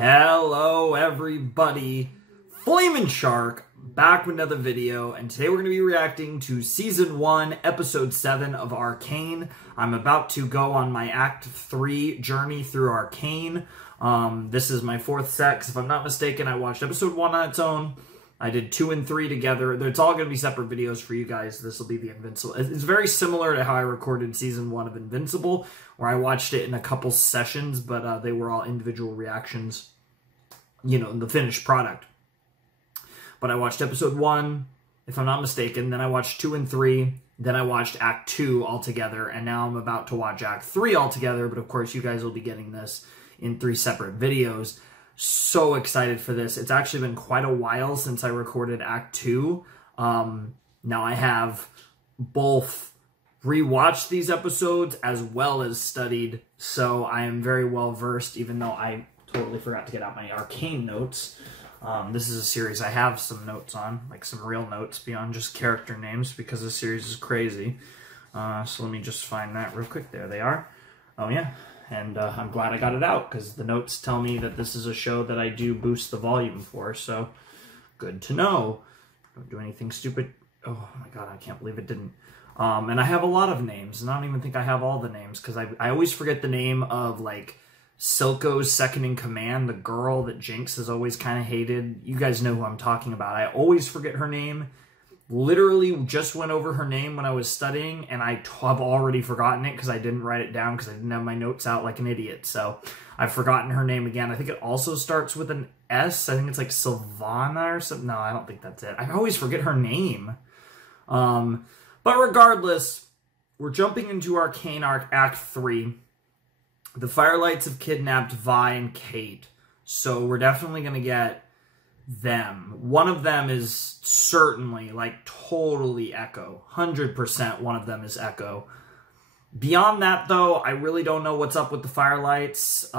Hello everybody, Flamin' Shark back with another video, and today we're going to be reacting to Season 1, Episode 7 of Arcane. I'm about to go on my Act 3 journey through Arcane. This is my fourth set, 'cause if I'm not mistaken, I watched Episode 1 on its own. I did 2 and 3 together. It's all going to be separate videos for you guys. This will be the Invincible. It's very similar to how I recorded Season 1 of Invincible, where I watched it in a couple sessions, but they were all individual reactions, you know, in the finished product. But I watched Episode 1, if I'm not mistaken, then I watched 2 and 3, then I watched Act 2 altogether, and now I'm about to watch Act 3 altogether, but of course you guys will be getting this in 3 separate videos. So excited for this. It's actually been quite a while since I recorded Act 2. Now I have both rewatched these episodes as well as studied, so I am very well versed, even though I totally forgot to get out my Arcane notes. This is a series I have some notes on, like some real notes beyond just character names, because the series is crazy. So let me just find that real quick. There they are. Oh yeah. And I'm glad I got it out, because the notes tell me that this is a show that I do boost the volume for, so good to know. Don't do anything stupid. Oh my god, I can't believe it didn't. And I have a lot of names, and I don't even think I have all the names, because I always forget the name of, like, Silco's second-in-command, the girl that Jinx has always kind of hated. You guys know who I'm talking about. I always forget her name. Literally just went over her name when I was studying, and I have already forgotten it because I didn't write it down because I didn't have my notes out like an idiot. So I've forgotten her name again. I think it also starts with an S. I think it's like Sylvana or something. No, I don't think that's it. I always forget her name. But regardless, we're jumping into Arcane Act 3. The Firelights have kidnapped Vi and Kate, so we're definitely going to get them. One of them is certainly, like, totally Echo. 100% one of them is Echo. Beyond that, though, I really don't know what's up with the Firelights.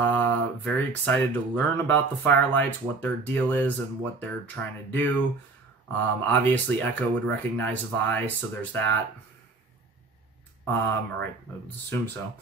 Very excited to learn about the Firelights, what their deal is, and what they're trying to do. Obviously, Echo would recognize Vi, so there's that. Alright, I would assume so.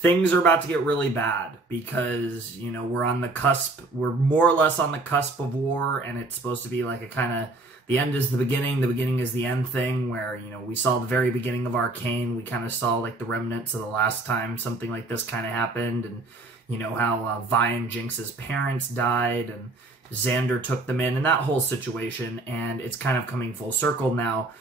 Things are about to get really bad because, you know, we're on the cusp. We're more or less on the cusp of war, and it's supposed to be like a kind of, the end is the beginning is the end thing, where, you know, we saw the very beginning of Arcane. We kind of saw, like, the remnants of the last time something like this kind of happened, and, you know, how Vi and Jinx's parents died, and Xander took them in, and that whole situation, and it's kind of coming full circle now.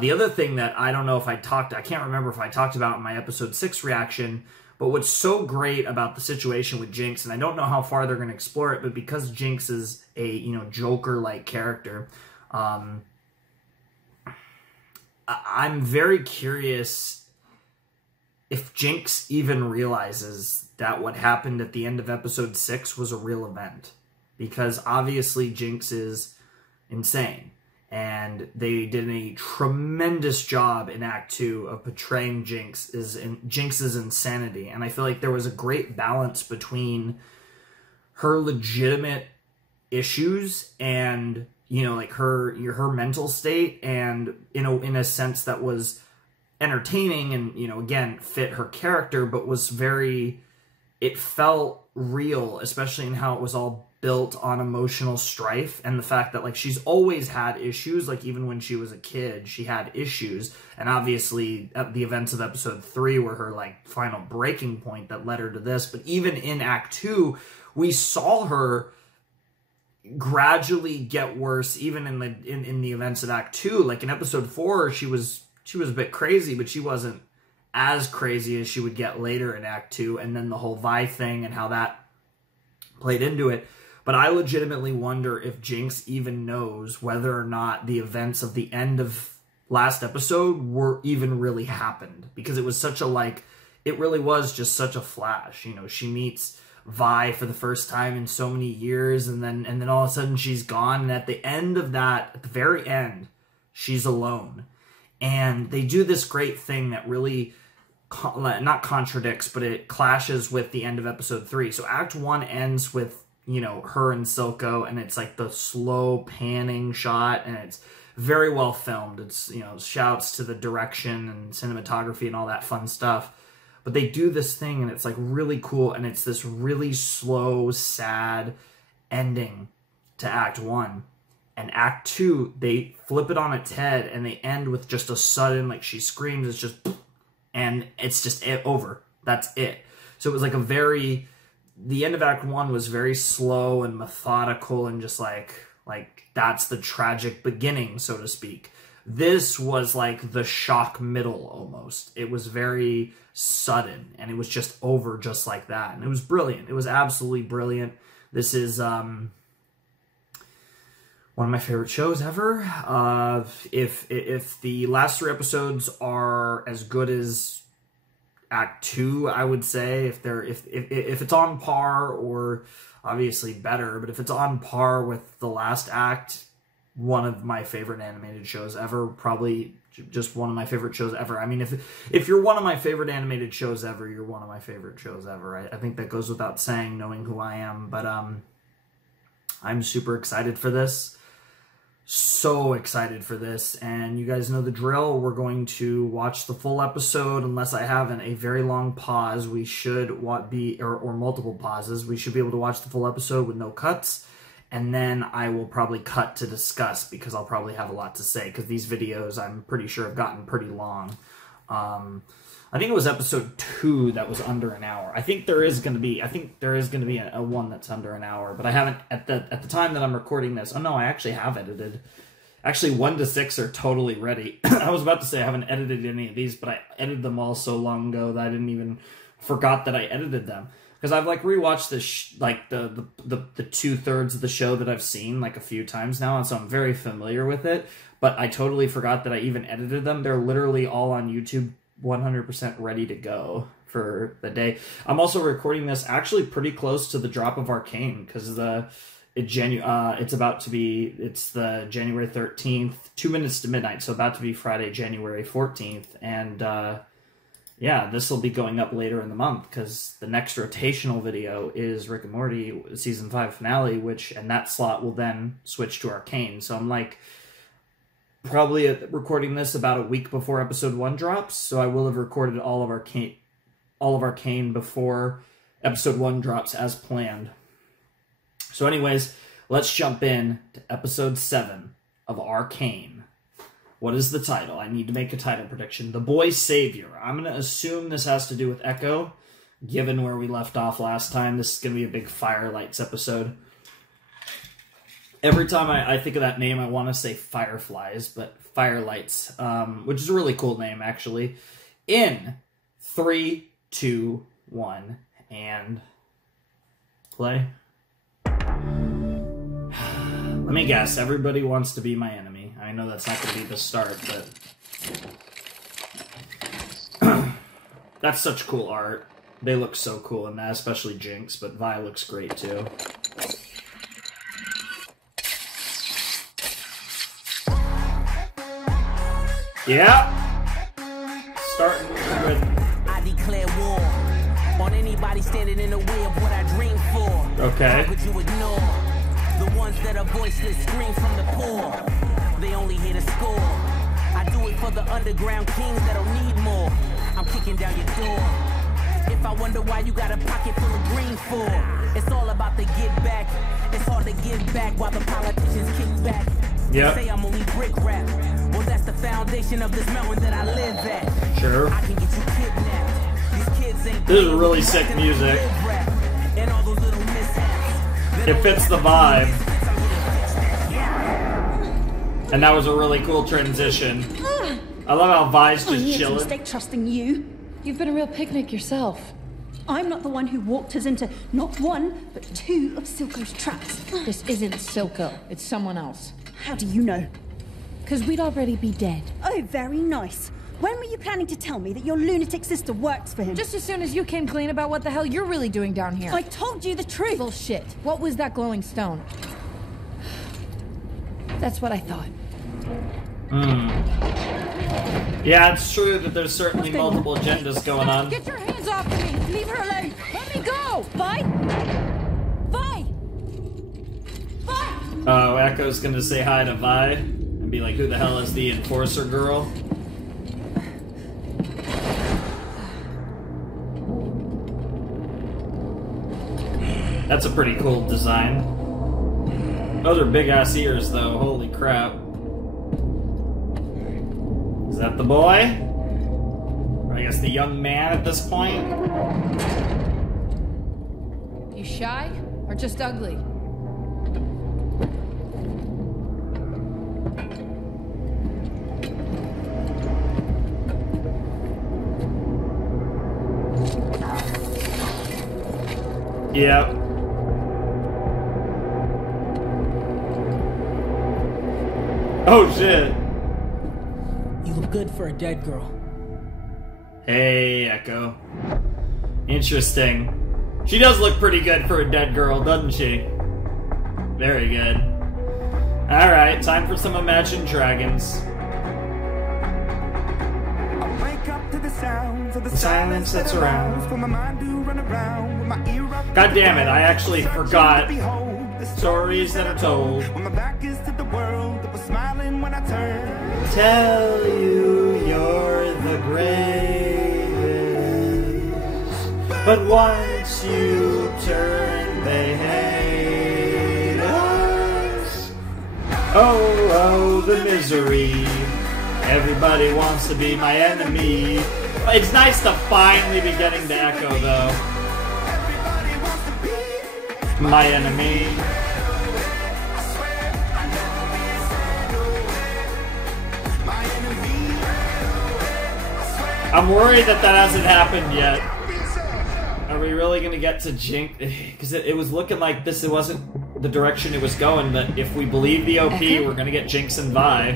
The other thing that I don't know if I can't remember if I talked about in my episode 6 reaction, but what's so great about the situation with Jinx, and I don't know how far they're going to explore it, but because Jinx is a, you know, Joker-like character, I'm very curious if Jinx even realizes that what happened at the end of episode 6 was a real event. Because obviously Jinx is insane. And they did a tremendous job in Act 2 of portraying Jinx's insanity. And I feel like there was a great balance between her legitimate issues and, you know, like her mental state, and in a sense that was entertaining and, you know, again, fit her character, but was very, it felt real, especially in how it was all built on emotional strife, and the fact that, like, she's always had issues. Like, even when she was a kid, she had issues, and obviously the events of episode 3 were her, like, final breaking point that led her to this. But even in Act 2, we saw her gradually get worse, even in the events of Act 2. Like, in episode 4, she was a bit crazy, but she wasn't as crazy as she would get later in Act 2, and then the whole Vi thing and how that played into it. But I legitimately wonder if Jinx even knows whether or not the events of the end of last episode were even really happened. Because it was such a, like, it really was just such a flash. You know, she meets Vi for the first time in so many years, and then all of a sudden she's gone. And at the end of that, at the very end, she's alone. And they do this great thing that really, not contradicts, but it clashes with the end of episode 3. So Act 1 ends with, you know, her and Silco, and it's like the slow panning shot, and it's very well filmed. It's, you know, shouts to the direction and cinematography and all that fun stuff. But they do this thing, and it's like really cool, and it's this really slow, sad ending to Act 1. And Act 2, they flip it on its head, and they end with just a sudden, like, she screams, it's just, and it's just over. That's it. So it was like the end of Act 1 was very slow and methodical, and just like that's the tragic beginning, so to speak. This was like the shock middle almost. It was very sudden, and it was just over just like that. And it was brilliant. It was absolutely brilliant. This is one of my favorite shows ever. If the last 3 episodes are as good as Act 2, I would say, if it's on par, or obviously better, but if it's on par with the last act, one of my favorite animated shows ever. Probably just one of my favorite shows ever. I mean, if you're one of my favorite animated shows ever, you're one of my favorite shows ever. I think that goes without saying, knowing who I am. But I'm super excited for this. So excited for this. And you guys know the drill. We're going to watch the full episode. Unless I have a very long pause, we should or multiple pauses. We should be able to watch the full episode with no cuts. And then I will probably cut to discuss, because I'll probably have a lot to say, because these videos, I'm pretty sure, have gotten pretty long. I think it was episode 2 that was under an hour. I think there is going to be a one that's under an hour, but I haven't, at the time that I'm recording this. Oh no, I actually have edited. Actually, 1 to 6 are totally ready. I was about to say I haven't edited any of these, but I edited them all so long ago that I didn't even forgot that I edited them. Because I've like rewatched this like the 2/3 of the show that I've seen like a few times now, and so I'm very familiar with it. But I totally forgot that I even edited them. They're literally all on YouTube, 100% ready to go for the day. I'm also recording this actually pretty close to the drop of Arcane, because it's about to be, it's the January 13th, 2 minutes to midnight, so about to be Friday, January 14th, and yeah, this will be going up later in the month, because the next rotational video is Rick and Morty Season 5 finale, and that slot will then switch to Arcane. So I'm like probably recording this about a week before episode 1 drops, so I will have recorded all of Arcane before episode 1 drops as planned. So anyways, let's jump in to episode 7 of Arcane. What is the title? I need to make a title prediction. The Boy Savior. I'm going to assume this has to do with Echo, given where we left off last time. This is going to be a big Firelights episode. Every time I think of that name, I want to say Fireflies, but Firelights, which is a really cool name, actually. In 3, 2, 1, and play. Let me guess. Everybody wants to be my enemy. I know that's not going to be the start, but that's such cool art. They look so cool in that, especially Jinx, but Vi looks great too. Yeah. Starting with, I declare war on anybody standing in the way of what I dream for. Okay. How could you ignore the ones that are voiceless, scream from the poor? They only hear the score. I do it for the underground kings that don't need more. I'm kicking down your door. If I wonder why you got a pocket full of green for, it's all about the give back. It's hard to give back while the politicians kick back. Yeah. Say I'm only brick rap. Well, that's the foundation of this mountain that I live at. Sure. I can get you kidnapped. These kids ain't. This is really sick music. And all those little mishaps. It fits the vibe. And that was a really cool transition. I love how Vi's just chilling. Mistake trusting you. You've been a real picnic yourself. I'm not the one who walked us into not 1, but 2 of Silco's traps. This isn't Silco. It's someone else. How do you know? Because we'd already be dead. Oh, very nice. When were you planning to tell me that your lunatic sister works for him? Just as soon as you came clean about what the hell you're really doing down here. I told you the truth. Bullshit. What was that glowing stone? That's what I thought. Yeah, it's true that there's certainly multiple agendas going on. Get your hands off me! Leave her alone! Let me go! Vi? Vi? Vi? Oh, Echo's gonna say hi to Vi and be like, who the hell is the enforcer girl? That's a pretty cool design. Those are big-ass ears, though. Holy crap. Is that the boy? Or I guess the young man at this point? You shy or just ugly? Yep. Oh shit. You look good for a dead girl. Hey, Echo. Interesting. She does look pretty good for a dead girl, doesn't she? Very good. Alright, time for some Imagine Dragons. The silence that surrounds. God damn it, I actually forgot stories that are told. Tell you you're the greatest, but once you turn they hate us. Oh, the misery. Everybody wants to be my enemy. It's nice to finally be getting to Echo, though. My enemy. I'm worried that hasn't happened yet. Are we really gonna get to Jinx? Because it was looking like this. It wasn't the direction it was going. But if we believe the OP, we're gonna get Jinx and Vi.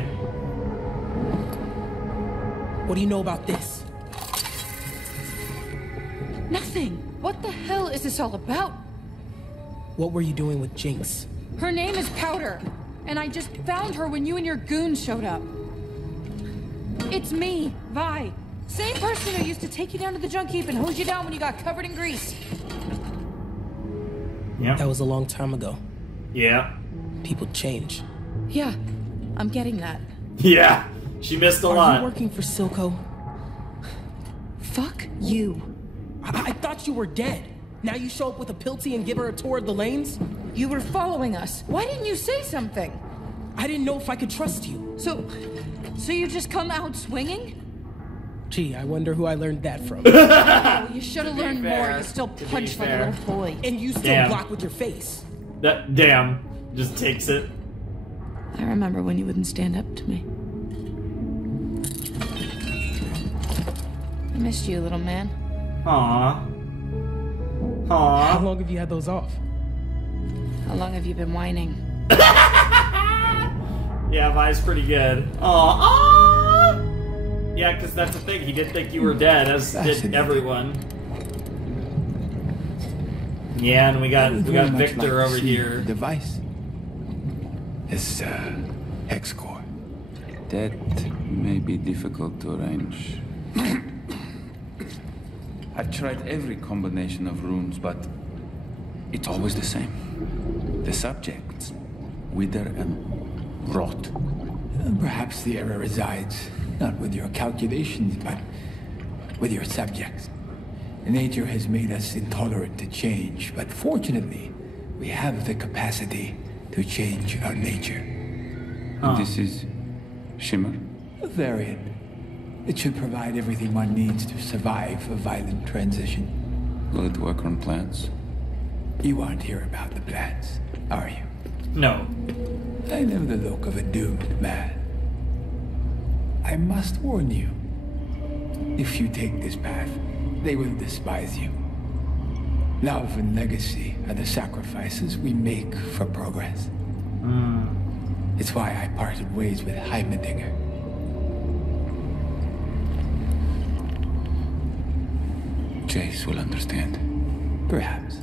What do you know about this? Nothing. What the hell is this all about? What were you doing with Jinx? Her name is Powder, and I just found her when you and your goons showed up. It's me, Vi. Same person who used to take you down to the junk heap and hose you down when you got covered in grease. Yeah. That was a long time ago. Yeah. People change. Yeah, I'm getting that. Yeah. She missed a lot. Are you working for Silco? Fuck you. I thought you were dead. Now you show up with a Pilty and give her a tour of the lanes? You were following us. Why didn't you say something? I didn't know if I could trust you. So you just come out swinging? Gee, I wonder who I learned that from. Oh, you should have learned fair, more. You still to be punch like a fair. little boy. And you still Damn. block with your face. That damn just takes it. I remember when you wouldn't stand up to me. I missed you, little man. Aww. How Aww. long have you had those off? How long have you been whining? Yeah, Vi's pretty good. Aww. Yeah, because that's the thing. He did think you were dead, as did everyone. Yeah, and we got Victor over here. Device. This hex core. That may be difficult to arrange. I've tried every combination of runes, but it's always the same. The subjects wither and rot. Perhaps the error resides not with your calculations, but with your subjects. Nature has made us intolerant to change, but fortunately, we have the capacity to change our nature. And this is Shimmer? A variant. It should provide everything one needs to survive a violent transition. Will it work on plants? You aren't here about the plans, are you? No. I know the look of a doomed man. I must warn you. If you take this path, they will despise you. Love and legacy are the sacrifices we make for progress. It's why I parted ways with Heimerdinger. Jace will understand. Perhaps.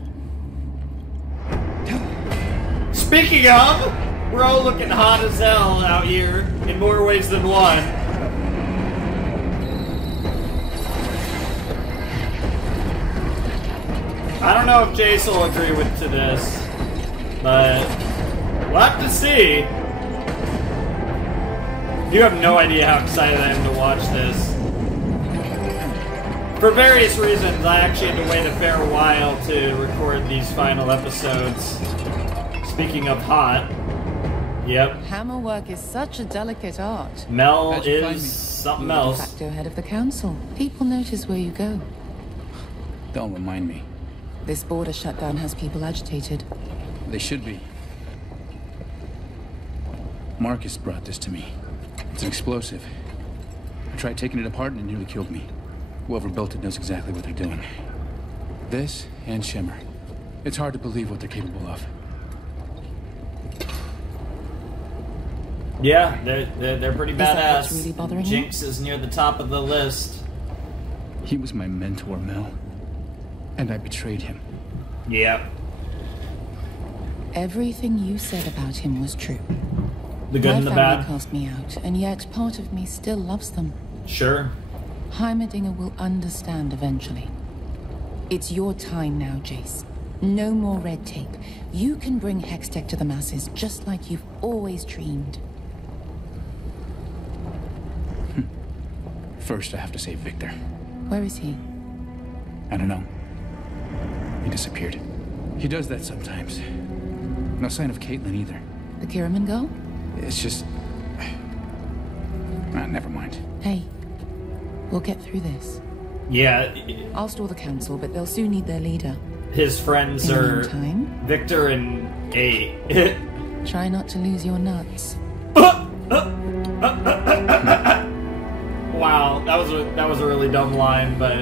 Speaking of, we're all looking hot as hell out here in more ways than one. I don't know if Jace will agree with to this, but we'll have to see. You have no idea how excited I am to watch this. For various reasons, I actually had to wait a fair while to record these final episodes. Speaking of hot, yep. Hammerwork is such a delicate art. Mel How'd you find is me? something You're de else. facto head of the council. People notice where you go. Don't remind me. This border shutdown has people agitated. They should be. Marcus brought this to me. It's an explosive. I tried taking it apart and it nearly killed me. Whoever built it knows exactly what they're doing. This and Shimmer. It's hard to believe what they're capable of. Yeah, they're pretty that badass. what's really bothering you? Jinx is near the top of the list. He was my mentor, Mel. And I betrayed him. Yep. Everything you said about him was true. The good My and the family bad. cast me out, and yet part of me still loves them. Sure. Heimerdinger will understand eventually. It's your time now, Jace. No more red tape. You can bring Hextech to the masses just like you've always dreamed. First, I have to save Victor. Where is he? I don't know. He disappeared. He does that sometimes. No sign of Caitlin either. The Kiraman girl? It's just... never mind. Hey, we'll get through this. Yeah, I'll store the council, but they'll soon need their leader. his friends In the are meantime, Victor and A. try not to lose your nuts. Wow, that was a really dumb line, but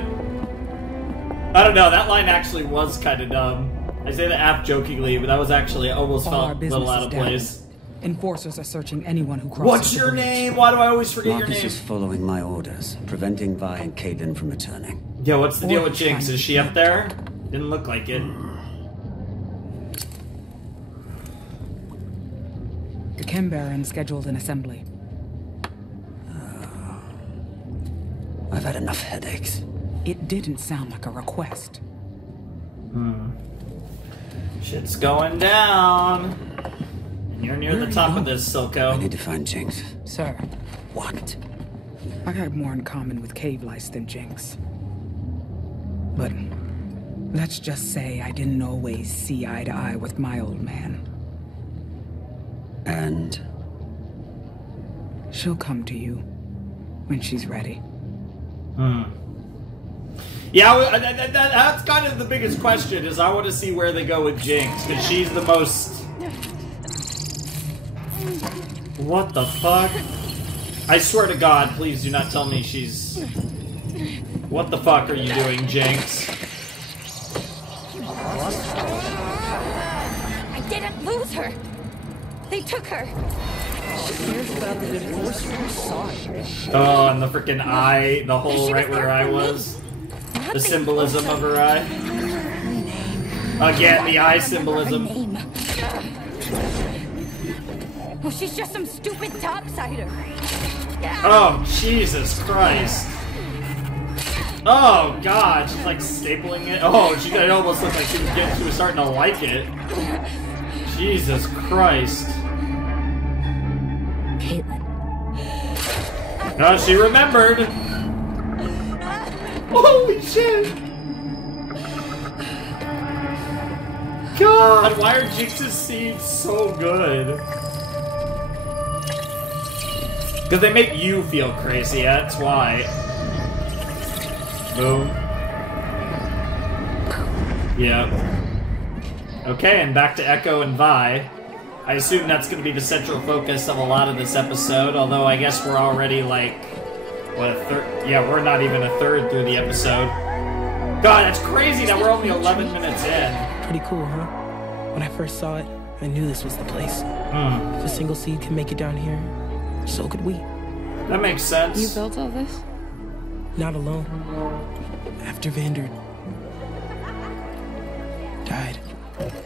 I don't know. That line actually was kind of dumb. I say that half jokingly, but that was actually almost All our felt a business little out is of down. place. Enforcers are searching anyone who crosses What's the your bridge. name? Why do I always forget Marcus your name? is following my orders, preventing Vi and Caitlin from returning. Yeah, what's the deal Or with Jinx? trying Is to she up there? Didn't look like it. The Chem Baron scheduled an assembly. I've had enough headaches. It didn't sound like a request. Shit's going down. And you're near Where the are you top of going? this, I Silco. need to find Jinx. Sir, What? I got more in common with Cave Lice than Jinx. But let's just say I didn't always see eye to eye with my old man. And She'll come to you when she's ready. Yeah, that's kind of the biggest question, is I want to see where they go with Jinx, because she's the most... What the fuck? I swear to God, please do not tell me she's... What the fuck are you doing, Jinx? I didn't lose her. They took her. Oh, and the freaking eye, the hole right where her eye was. The symbolism of her eye. Again, the eye symbolism. Name. Well, she's just some stupid topsider. Oh, Jesus Christ. Oh, God, she's like stapling it. Oh, it almost looked like she was starting to like it. Jesus Christ. Caitlin. Oh, she remembered. Holy shit. God, why are Jinx's scenes so good? Because they make you feel crazy, that's why. Boom. Yep. Okay, and back to Echo and Vi. I assume that's going to be the central focus of a lot of this episode, although I guess we're already like, what, a third? Yeah, we're not even a third through the episode. God, that's crazy that we're only 11 minutes in. Pretty cool, huh? When I first saw it, I knew this was the place. If a single seed can make it down here, so could we. That makes sense. You built all this? Not alone. After Vander died,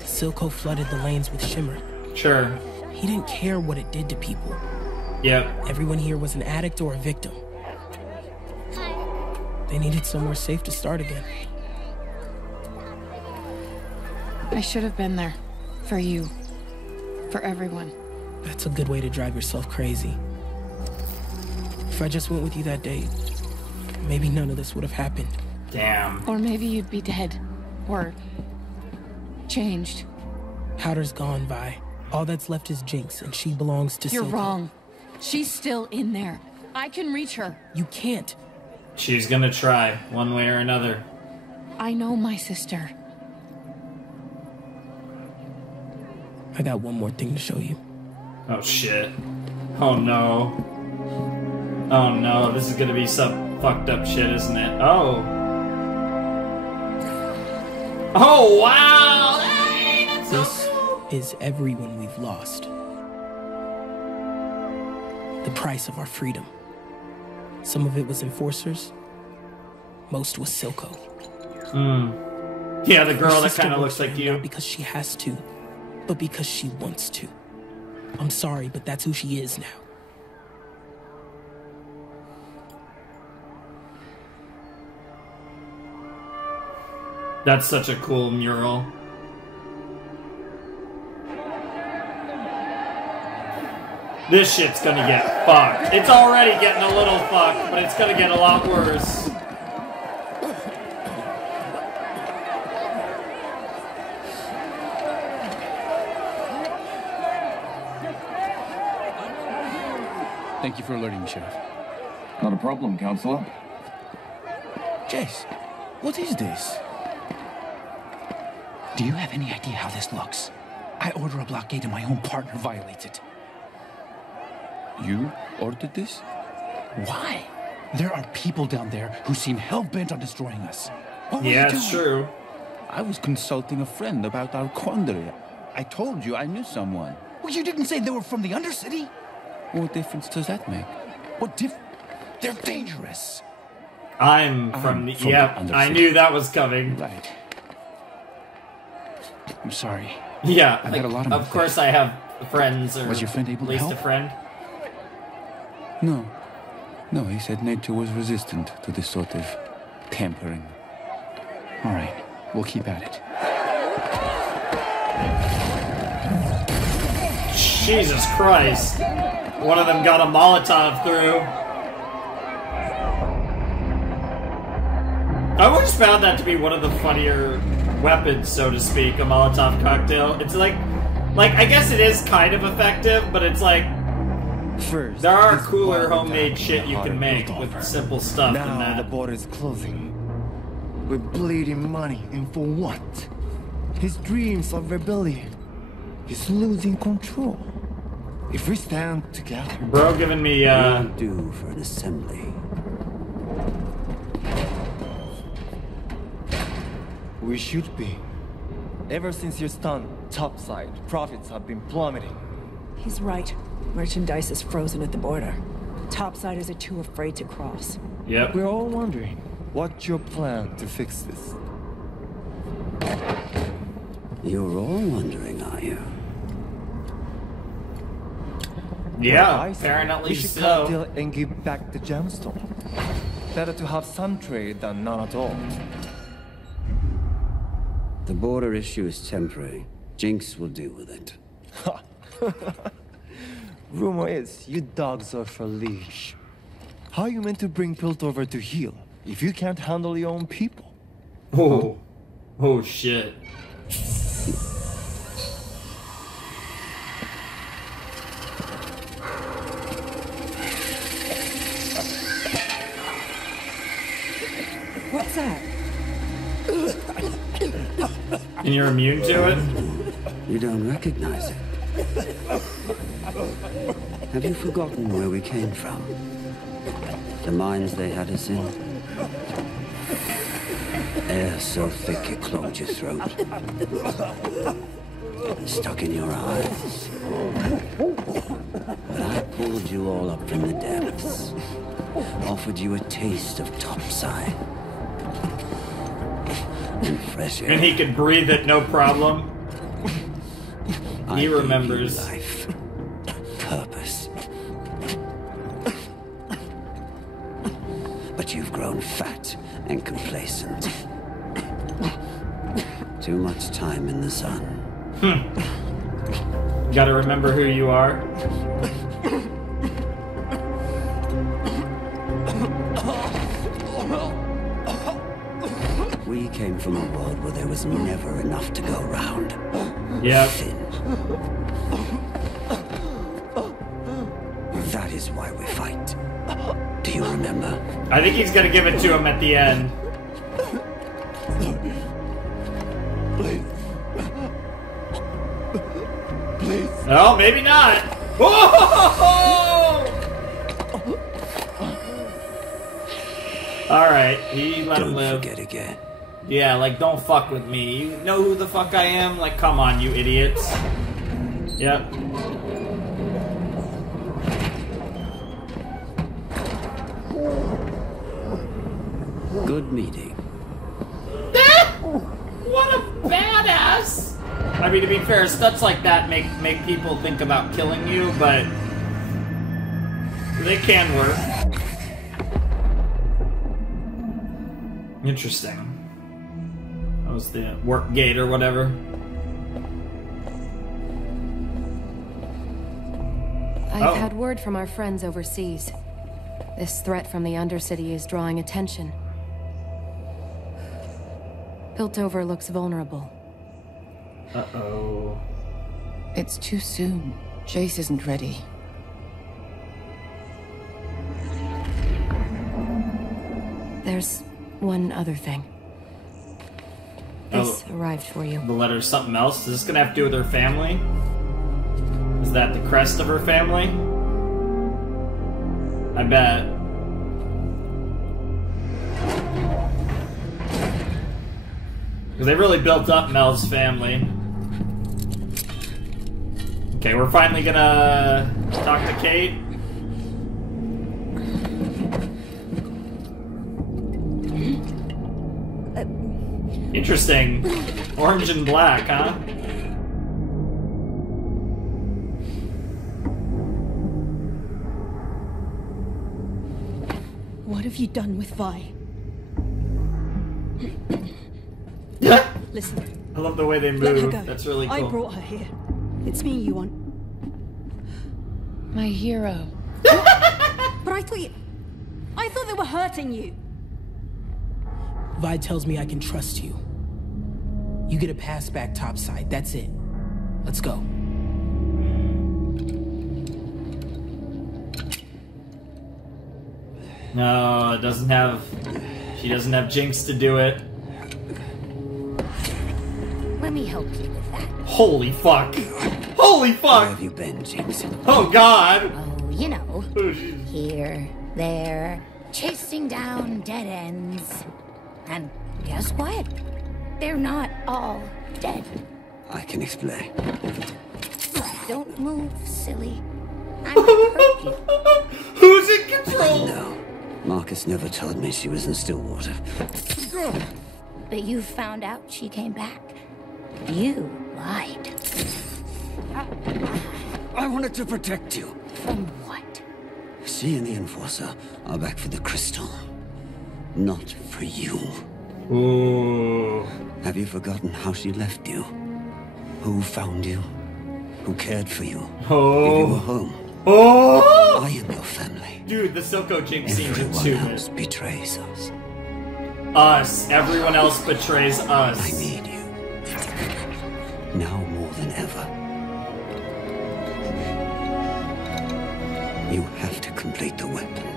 Silco flooded the lanes with Shimmer. Sure. He didn't care what it did to people. Yep. Everyone here was an addict or a victim. They needed somewhere safe to start again. I should have been there. For you. For everyone. That's a good way to drive yourself crazy. If I just went with you that day, maybe none of this would have happened. Damn. Or maybe you'd be dead. Or changed. Powder's gone, Vi. All that's left is Jinx, and she belongs to You're Silco. wrong. She's still in there. I can reach her. You can't. She's gonna try, one way or another. I know my sister. I got one more thing to show you. Oh shit. Oh no. Oh no, this is gonna be some fucked up shit, isn't it? Oh. Oh wow! Hey, that's so This cool. is everyone we've lost. The price of our freedom. Some of it was enforcers. Most was Silco. Yeah, the girl Her that sister kind of works looks like for him you. Not because she has to, but because she wants to. I'm sorry, but that's who she is now. That's such a cool mural. This shit's gonna get fucked. It's already getting a little fucked, but it's gonna get a lot worse. Thank you for alerting me, Sheriff. Not a problem, Counselor. Jace, what is this? Do you have any idea how this looks? I order a blockade and my own partner violates it. You ordered this? Why? There are people down there who seem hell-bent on destroying us. What were Yeah, you it's doing? true. I was consulting a friend about our quandary. I told you I knew someone. Well, you didn't say they were from the Undercity. What difference does that make? What They're dangerous. I'm from the... Yep, Undercity. I knew that was coming. Right. I'm sorry. Yeah, I've like, had a lot on my of course I have friends, or Was your friend able at to least help? a friend. No. No, he said nature was resistant to this sort of tampering. All right, we'll keep at it. Jesus Christ. One of them got a Molotov through. I always found that to be one of the funnier weapons, so to speak, a Molotov cocktail. It's like I guess it is kind of effective, but it's like, First, there are this cooler bomb homemade attack shit you on can our make built with over. simple stuff Now than that. the border is closing. We're bleeding money, and for what? His dreams of rebellion. He's losing control. If we stand together, Bro giving me, Won't do for an assembly. we should be. Ever since your stunt, topside, profits have been plummeting. He's right. Merchandise is frozen at the border. Topsiders are too afraid to cross. Yep. We're all wondering, what's your plan to fix this? You're all wondering, are you? Yeah, I say apparently we should so. cut deal and give back the gemstone. Better to have some trade than none at all. The border issue is temporary. Jinx will deal with it. Rumor is, you dogs are for leash. How are you meant to bring Piltover to heel if you can't handle your own people? Oh. Oh shit. What's that? And you're immune to it? You don't recognize it. Have you forgotten where we came from? The mines they had us in? Air so thick it clogged your throat. Stuck in your eyes. But I pulled you all up from the depths. Offered you a taste of topside. And fresh air. And he could breathe it, no problem. I He gave you remembers. life. Purpose. But you've grown fat and complacent. Too much time in the sun. Gotta remember who you are. came from a world where there was never enough to go round. Yep. That is why we fight. Do you remember? I think he's gonna give it to him at the end. Please. No, maybe not. Whoa! Alright, he let him live. Don't forget again. Yeah, like, don't fuck with me. You know who the fuck I am? Like, come on, you idiots. Yep. Good meeting. What a badass! I mean, to be fair, stunts like that make people think about killing you, but they can work. Interesting. That was the work gate or whatever. I've had word from our friends overseas. This threat from the Undercity is drawing attention. Piltover looks vulnerable. Uh-oh. It's too soon. Jace isn't ready. There's one other thing. This arrived for you. The letter's something else? Is this gonna have to do with her family? Is that the crest of her family? I bet. Because they really built up Mel's family. Okay, we're finally gonna talk to Kate. Interesting. Orange and black, huh? What have you done with Vi? Listen. I love the way they Let her move. go. That's really cool. I brought her here. It's me you want. My hero. But I thought they were hurting you. Vi tells me I can trust you. You get a pass back topside, that's it. Let's go. No, it doesn't have... She doesn't have Jinx to do it. Let me help you with that. Holy fuck! Holy fuck! Where have you been, Jinx? Oh god! Oh, you know. Here, there, chasing down dead ends. And guess what? They're not all dead. I can explain. Don't move, silly. I'm gonna hurt you. Who's in control? No. Marcus never told me she was in Stillwater. But you found out she came back. You lied. I wanted to protect you. From what? She and the Enforcer are back for the crystal. Not for you. Ooh. Have you forgotten how she left you? Who found you? Who cared for you? Oh. If you were home. Oh! I am your family. Dude, the Silco Jinx seems Everyone too else betrays us. Us. Everyone else betrays us. I need you. Now more than ever. You have to complete the weapon.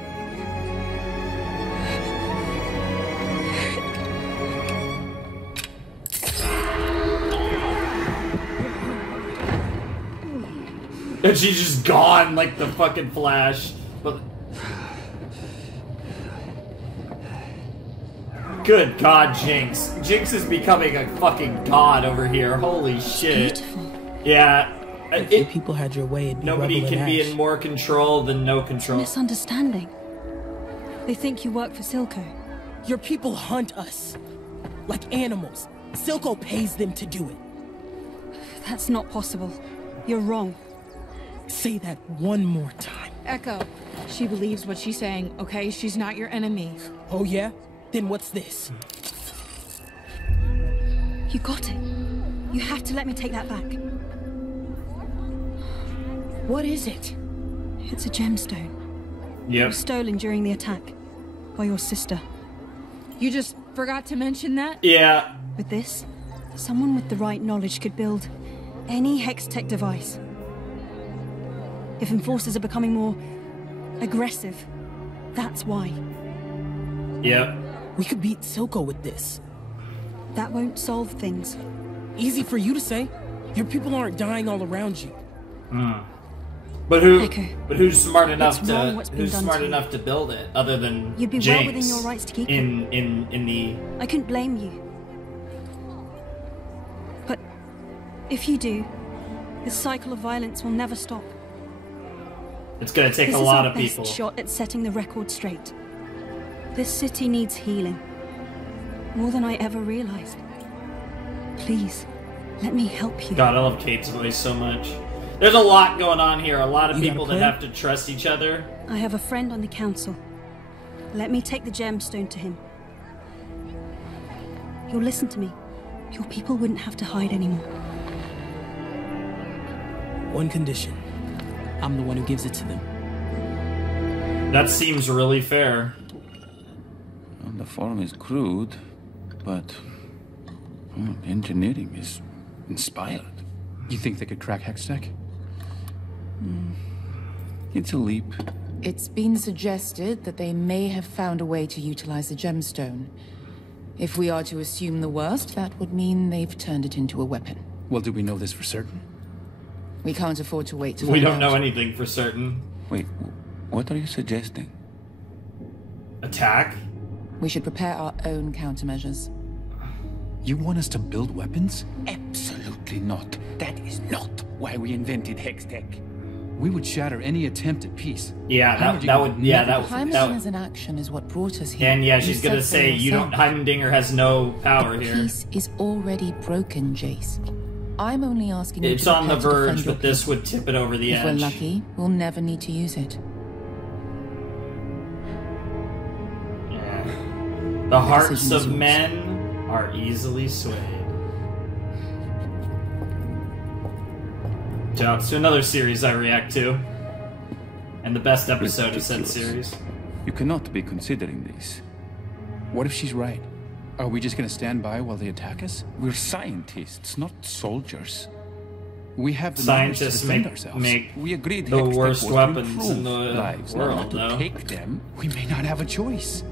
And she's just gone like the fucking Flash. But good God, Jinx. Jinx is becoming a fucking god over here. Holy shit. Beautiful. Yeah. If you people had your way, it'd be Nobody rubble can and be ash. in more control than no control. Misunderstanding. They think you work for Silco. Your people hunt us. Like animals. Silco pays them to do it. That's not possible. You're wrong. Say that one more time. Echo, she believes what she's saying, okay? She's not your enemy. Oh yeah? Then what's this? You got it. You have to let me take that back. What is it? It's a gemstone. Yep. It was stolen during the attack by your sister. You just Forgot to mention that? Yeah. With this, someone with the right knowledge could build any Hextech device. If enforcers are becoming more aggressive, that's why. Yep. We could beat Silco with this. That won't solve things. Easy for you to say. Your people aren't dying all around you. But who? Echo, But who's smart enough it's wrong to? what's been Who's done smart to you. enough to build it, other than You'd be Jinx well within your rights to keep in the. I couldn't blame you. But if you do, this cycle of violence will never stop. It's gonna take This a is lot our of best people. shot at setting the record straight. This city needs healing. More than I ever realized. Please, let me help you. God, I love Kate's voice so much. There's a lot going on here. A lot of You got a people that plan? have to trust each other. I have a friend on the council. Let me take the gemstone to him. You'll listen to me. Your people wouldn't have to hide anymore. One condition. I'm the one who gives it to them. That seems really fair. Well, the form is crude, but engineering is inspired. You think they could crack Hextech? It's a leap. It's been suggested that they may have found a way to utilize the gemstone. If we are to assume the worst, that would mean they've turned it into a weapon. Well, do we know this for certain? We can't afford to wait to We find don't out. know anything for certain. Wait, what are you suggesting? Attack? We should prepare our own countermeasures. You want us to build weapons? Absolutely not. That is not why we invented Hextech. We would shatter any attempt at peace. Yeah, that would. Yeah, that would. Heimerdinger in action is what brought us here. And yeah, You she's gonna said so say you don't. yourself. Heimerdinger has no power here. Peace is already broken, Jace. I'm only asking you It's to on the prepare to defend verge, your but this people. would tip it over the If we're edge. lucky, we'll never need to use it. The hearts decision is of yours. men are easily swayed. Jumps to another series I react to. And the best episode of said series. You cannot be considering this. What if she's right? Are we just gonna stand by while they attack us? We're scientists, not soldiers. We have the knowledge to Scientists defend ourselves. make We agreed the Hextech worst was to weapons improve in the lives, not world, to though. take them. We may not have a choice.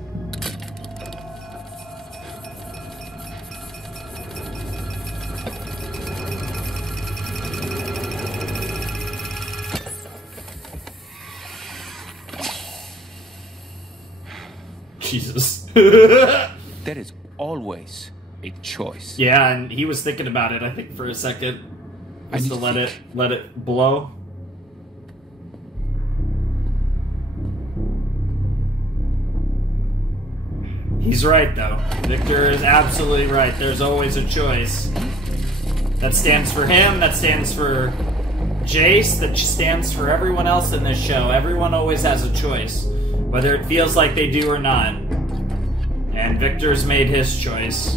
Jesus. There is always a choice. Yeah, and he was thinking about it, I think, for a second. Just to let it blow. He's right, though. Victor is absolutely right. There's always a choice. That stands for him, that stands for Jace, that stands for everyone else in this show. Everyone always has a choice, whether it feels like they do or not. And Victor's made his choice.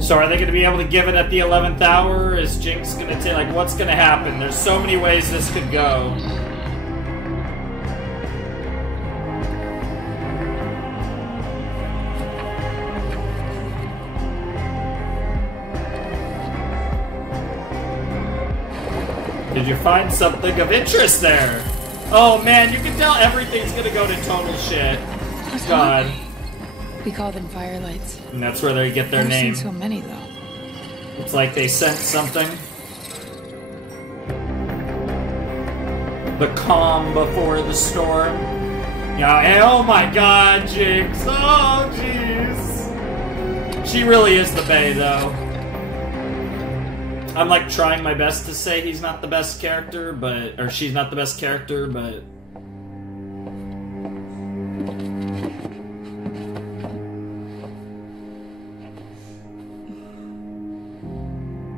So are they going to be able to give it at the 11th hour? Is Jinx going to take, like, what's going to happen? There's so many ways this could go. Did you find something of interest there? Oh man, you can tell everything's gonna go to total shit. God. We call them firelights. And that's where they get their Never name. seen so many though. It's like they sensed something. The calm before the storm. Yeah, and oh my god, Jinx. Oh, jeez. She really is the bae, though. I'm like trying my best to say he's not the best character, but... Or she's not the best character, but...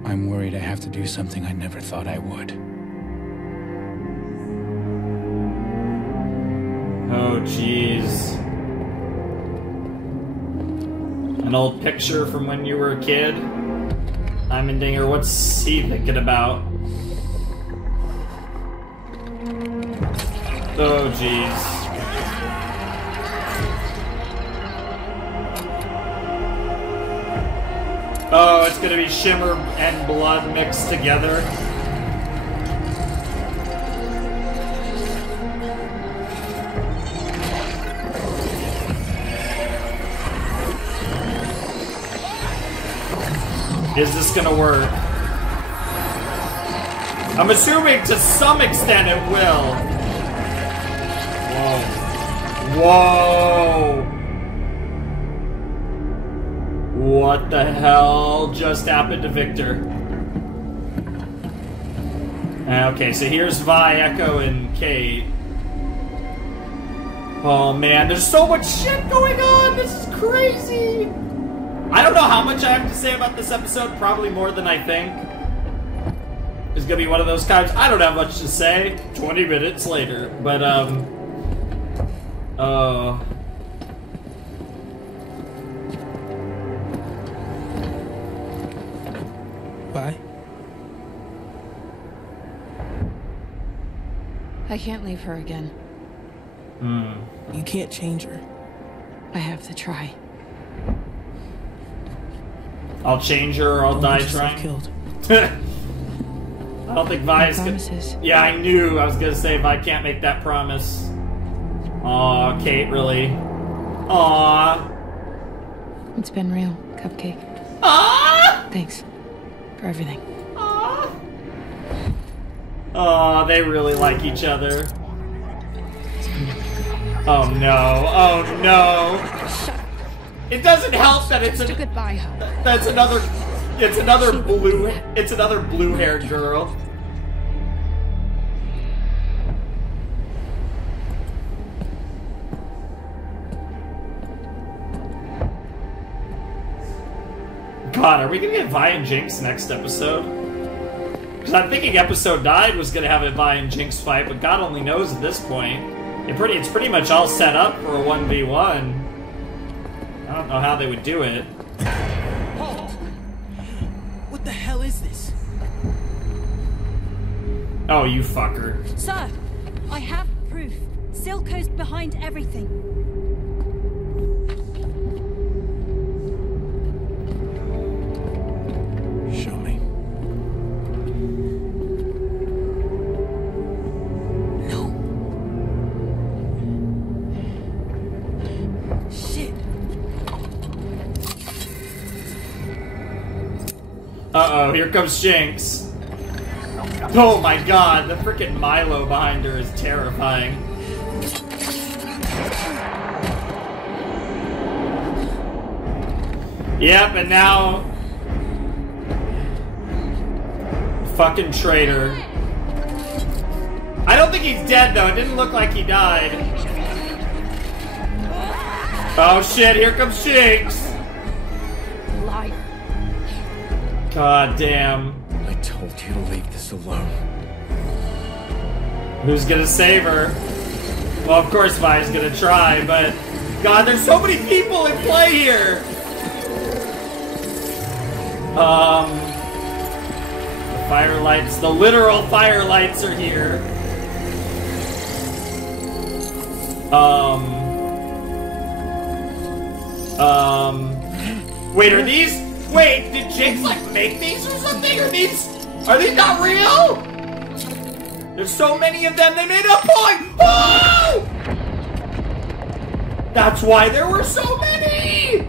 I'm worried I have to do something I never thought I would. Oh, jeez. An old picture from when you were a kid? Heimerdinger, what's he thinking about? Oh, jeez. Oh, it's gonna be Shimmer and blood mixed together. Is this gonna work? I'm assuming to some extent it will. Whoa. Whoa! What the hell just happened to Victor? Okay, so here's Vi, Echo, and Kate. Oh man, there's so much shit going on! This is crazy! I don't know how much I have to say about this episode, probably more than I think. It's gonna be one of those times, I don't have much to say, 20 minutes later, but Bye. I can't leave her again. You can't change her. I have to try. I'll change her or I'll die trying. Killed. I don't think Vi's gonna... Yeah, I knew. I was gonna say Vi can't make that promise. Aw, Kate, really? Aw. It's been real, Cupcake. Aw! Thanks for everything. Aw. Aw, they really like each other. Oh no, oh no. It doesn't help that it's a goodbye hug. That's another it's another blue-haired girl. God, are we gonna get Vi and Jinx next episode? Because I'm thinking episode 9 was gonna have a Vi and Jinx fight, but God only knows at this point. It's pretty much all set up for a 1v1. I don't know how they would do it. Halt! What the hell is this? Oh, you fucker. Sir, I have proof. Silco's behind everything. Show me. No. Shit. Uh-oh, here comes Jinx. Oh my god, the frickin' Milo behind her is terrifying. Yep, and now... Fucking traitor. I don't think he's dead, though. It didn't look like he died. Oh shit, here comes Jinx! Liar. God damn. I told you to leave this alone. Who's gonna save her? Well, of course Vi's gonna try, but... God, there's so many people in play here! The firelights, the literal firelights are here. Wait, are these... Wait, did Jinx, like, make these or something? Are these not real? There's so many of them, they made a point! Oh! That's why there were so many!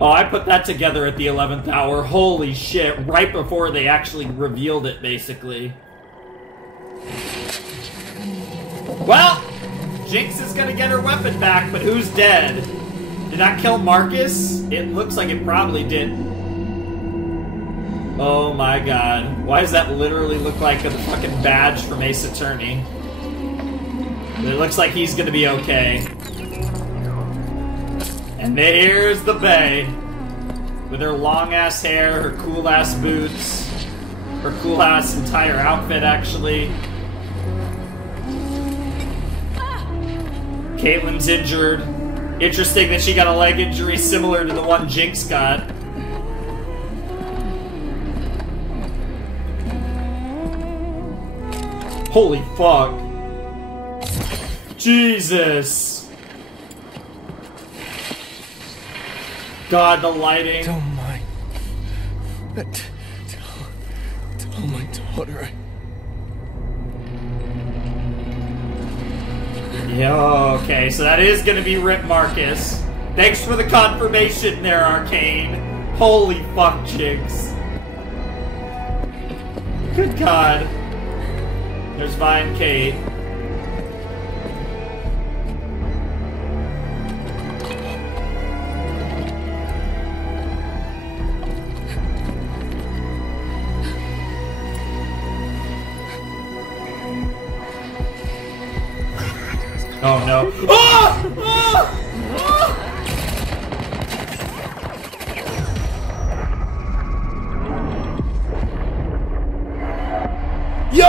Oh, I put that together at the 11th hour. Holy shit, right before they actually revealed it, basically. Well, Jinx is gonna get her weapon back, but who's dead? Did that kill Marcus? It looks like it probably did. Oh my god. Why does that literally look like a fucking badge from Ace Attorney? It looks like he's gonna be okay. And there's the Bae. With her long-ass hair, her cool-ass boots, her cool-ass entire outfit, actually. Caitlyn's injured. Interesting that she got a leg injury similar to the one Jinx got. Holy fuck. Jesus. God, the lighting. Don't mind. Tell my daughter. Yeah, okay, so that is gonna be Rip Marcus. Thanks for the confirmation there, Arcane. Holy fuck, Jinx. Good God. There's Vi and Kate. Oh no. Ah! Ah! Ah! Yo!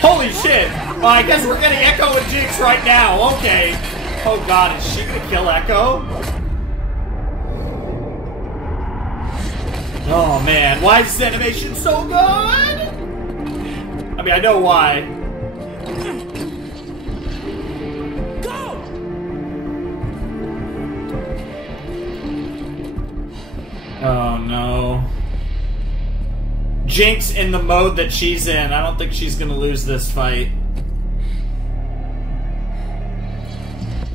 Holy shit! Well, I guess we're getting Echo and Jinx right now. Okay. Oh god, is she gonna kill Echo? Oh man, why is this animation so good? I mean, I know why. Go! Oh no. Jinx in the mode that she's in, I don't think she's gonna lose this fight.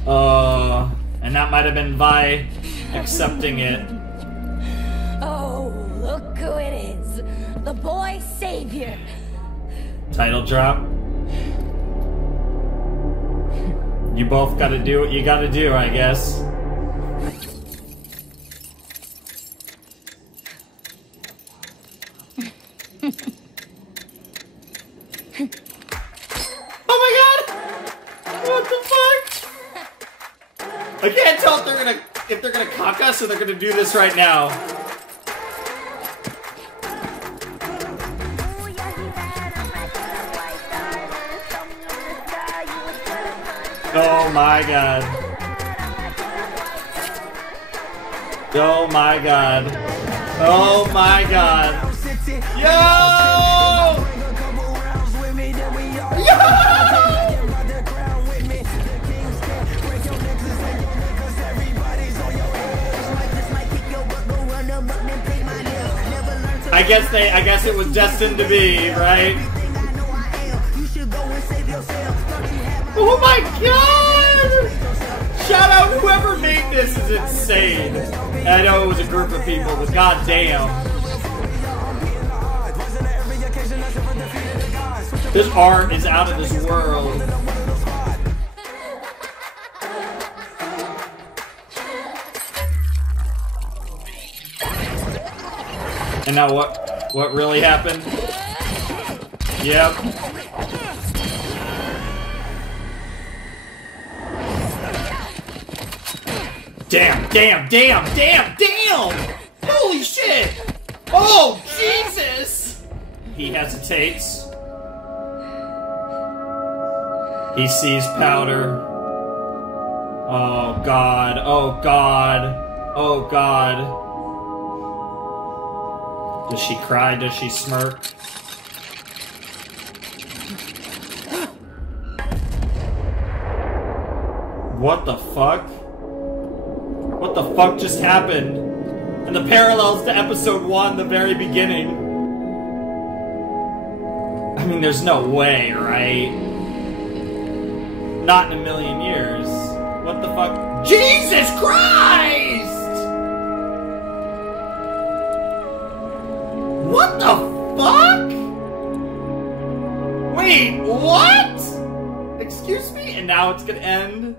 And that might have been Vi accepting it. Oh, look who it is. The boy savior. Title drop. You both gotta do what you gotta do, I guess. Oh my god! What the fuck? I can't tell if they're gonna cock us or they're gonna do this right now. Oh my god. Oh my god. Oh my god. Yo! Yo! I guess it was destined to be, right? Oh my god! Shout out whoever made this is insane. I know it was a group of people, but goddamn. This art is out of this world. And now what really happened? Yep. Damn! Holy shit! Oh, Jesus! He hesitates. He sees powder. Oh god, oh god, oh god. Does she cry? Does she smirk? What the fuck? What the fuck just happened? And the parallels to episode 1, the very beginning. I mean, there's no way, right? Not in a million years. What the fuck? Jesus Christ! What the fuck? Wait, what? Excuse me? And now it's gonna end?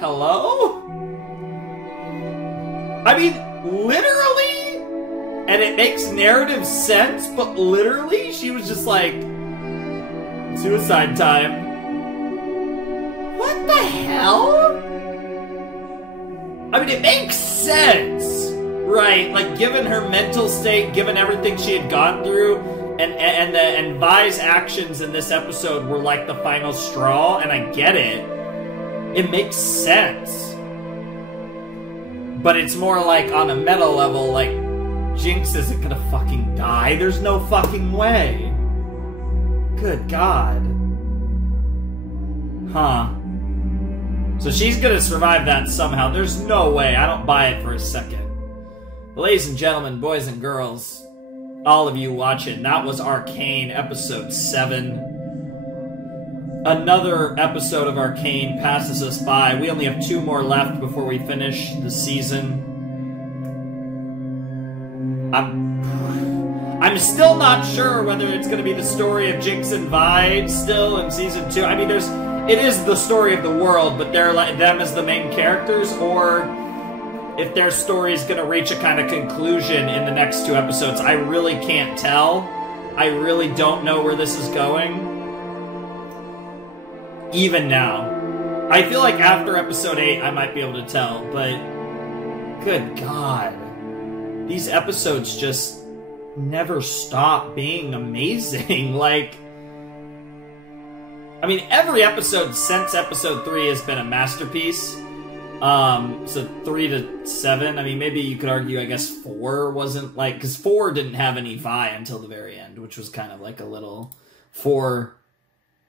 Hello? I mean, literally? And it makes narrative sense, but literally, she was just like, suicide time. What the hell? I mean, it makes sense, right? Like, given her mental state, given everything she had gone through, and Vi's actions in this episode were like the final straw, and I get it. it makes sense. But it's more like on a meta level, like, Jinx isn't gonna fucking die. There's no fucking way. Good God. Huh. So she's gonna survive that somehow. There's no way. I don't buy it for a second. Ladies and gentlemen, boys and girls, all of you watching, that was Arcane episode 7. Another episode of Arcane passes us by. We only have 2 more left before we finish the season. I'm still not sure whether it's going to be the story of Jinx and Vi still in season 2. I mean, it is the story of the world, but they're like them as the main characters, or if their story is going to reach a kind of conclusion in the next 2 episodes. I really can't tell. I really don't know where this is going. Even now. I feel like after episode 8 I might be able to tell, but good God. These episodes just never stop being amazing. Like, I mean, every episode since episode 3 has been a masterpiece. So 3 to 7, I mean, maybe you could argue, I guess 4 wasn't like, because 4 didn't have any Vi until the very end, which was kind of like a little, 4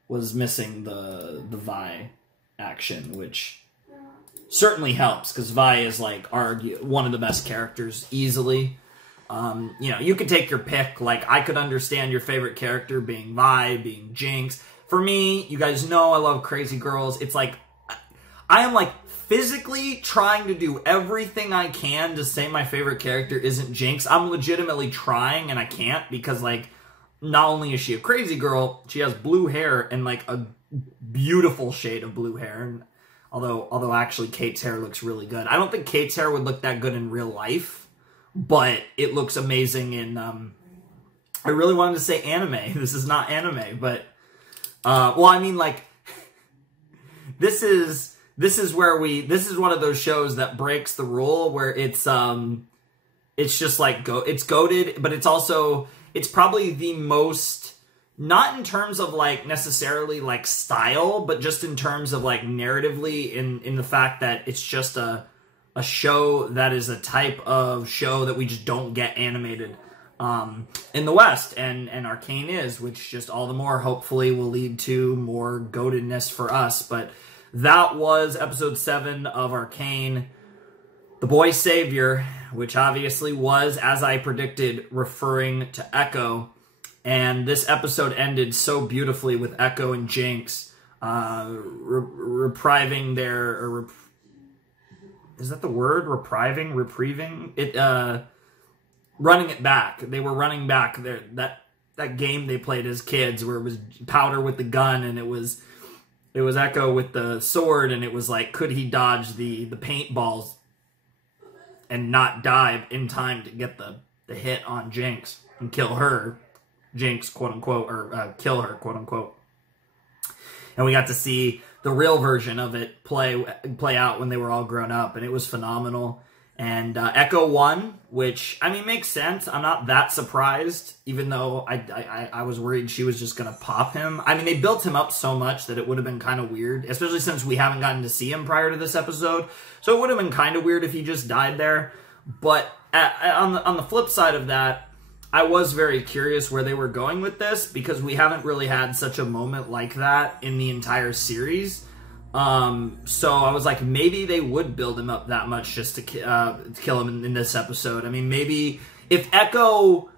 was missing the Vi action, which certainly helps, because Vi is like one of the best characters easily. You know, you could take your pick. Like, I could understand your favorite character being Vi, being Jinx. For me, you guys know I love Crazy Girls. It's like, I am like physically trying to do everything I can to say my favorite character isn't Jinx. I'm legitimately trying, and I can't, because like, not only is she a crazy girl, she has blue hair and like a beautiful shade of blue hair. And although actually Kate's hair looks really good. I don't think Kate's hair would look that good in real life, but it looks amazing in, I really wanted to say anime. This is not anime, but, well, I mean, like, this is one of those shows that breaks the rule where it's just like, it's goated, but it's also, it's probably the most, not in terms of like necessarily like style, but just in terms of like narratively in the fact that it's just a show that is a type of show that we just don't get animated in the West, and Arcane is, which just all the more hopefully will lead to more goatedness for us. But that was episode 7 of Arcane, The Boy Savior, which obviously was, as I predicted, referring to Echo. And this episode ended so beautifully with Echo and Jinx reprieving their... is that the word? Reprieving? It, running it back. They were running back that game they played as kids where it was Powder with the gun, and it was Echo with the sword, and it was like, could he dodge the paintballs and not dive in time to get the hit on Jinx and kill her, Jinx, quote-unquote, or kill her, quote-unquote. And we got to see the real version of it play out when they were all grown up, and it was phenomenal. And Echo won, which, I mean, makes sense. I'm not that surprised, even though I was worried she was just going to pop him. I mean, they built him up so much that it would have been kind of weird, especially since we haven't gotten to see him prior to this episode. So it would have been kind of weird if he just died there. But on the flip side of that, I was very curious where they were going with this, because we haven't really had such a moment like that in the entire series. So I was like, maybe they would build him up that much just to kill him in this episode. I mean, maybe if Echo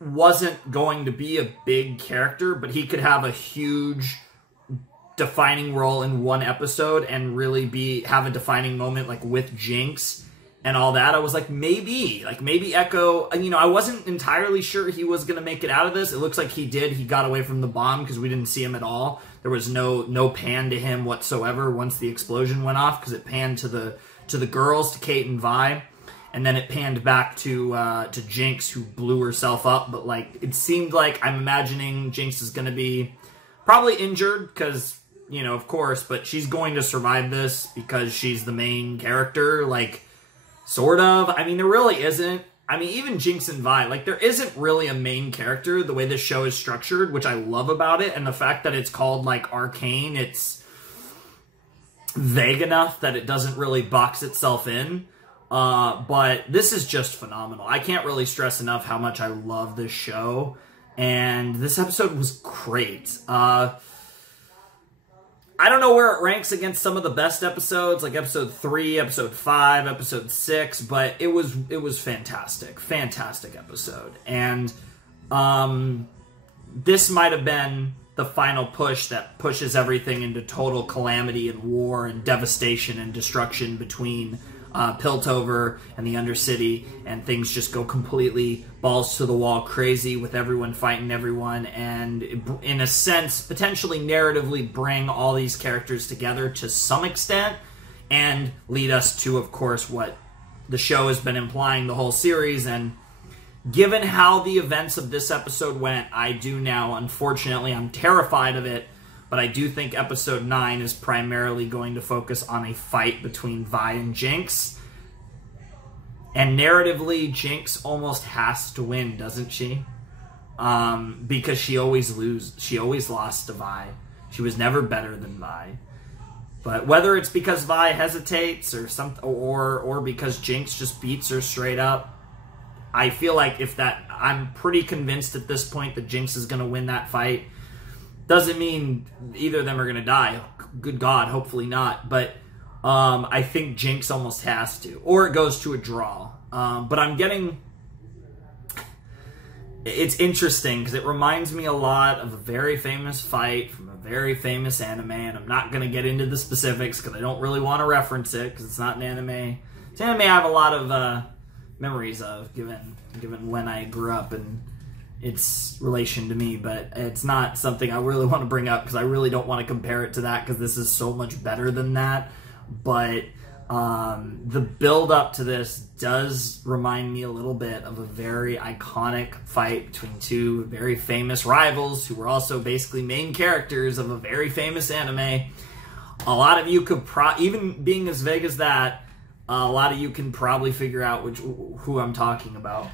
wasn't going to be a big character, but he could have a huge defining role in one episode and really have a defining moment like with Jinx and all that, I was like, maybe Echo, you know, I wasn't entirely sure he was going to make it out of this. It looks like he did. He got away from the bomb because we didn't see him at all. There was no pan to him whatsoever once the explosion went off, because it panned to the girls, to Kate and Vi, and then it panned back to Jinx, who blew herself up. But like, it seemed like, I'm imagining Jinx is going to be probably injured because, you know, of course, but she's going to survive this because she's the main character, like, sort of. I mean, there really isn't. I mean, even Jinx and Vi, like, there isn't really a main character the way this show is structured, which I love about it, and the fact that it's called, like, Arcane, it's vague enough that it doesn't really box itself in. But this is just phenomenal. I can't really stress enough how much I love this show. And this episode was great. I don't know where it ranks against some of the best episodes, like episode 3, episode 5, episode 6, but it was fantastic. Fantastic episode. And this might have been the final push that pushes everything into total calamity and war and devastation and destruction between Piltover and the Undercity, and things just go completely balls to the wall crazy with everyone fighting everyone, and in a sense, potentially narratively bring all these characters together to some extent, and lead us to, of course, what the show has been implying the whole series. And given how the events of this episode went, I do now, unfortunately, I'm terrified of it, but I do think episode 9 is primarily going to focus on a fight between Vi and Jinx. And narratively, Jinx almost has to win, doesn't she? Because she always lost to Vi. She was never better than Vi. But whether it's because Vi hesitates or because Jinx just beats her straight up, I feel like I'm pretty convinced at this point that Jinx is going to win that fight. Doesn't mean either of them are going to die. Good God, hopefully not. But I think Jinx almost has to. Or it goes to a draw. But I'm getting... It's interesting because it reminds me a lot of a very famous fight from a very famous anime. And I'm not going to get into the specifics because I don't really want to reference it because it's not an anime. It's an anime I have a lot of memories of, given when I grew up and its relation to me, but it's not something I really want to bring up because I really don't want to compare it to that because this is so much better than that. But the build up to this does remind me a little bit of a very iconic fight between two very famous rivals who were also basically main characters of a very famous anime. A lot of you could even being as vague as that, a lot of you can probably figure out who I'm talking about.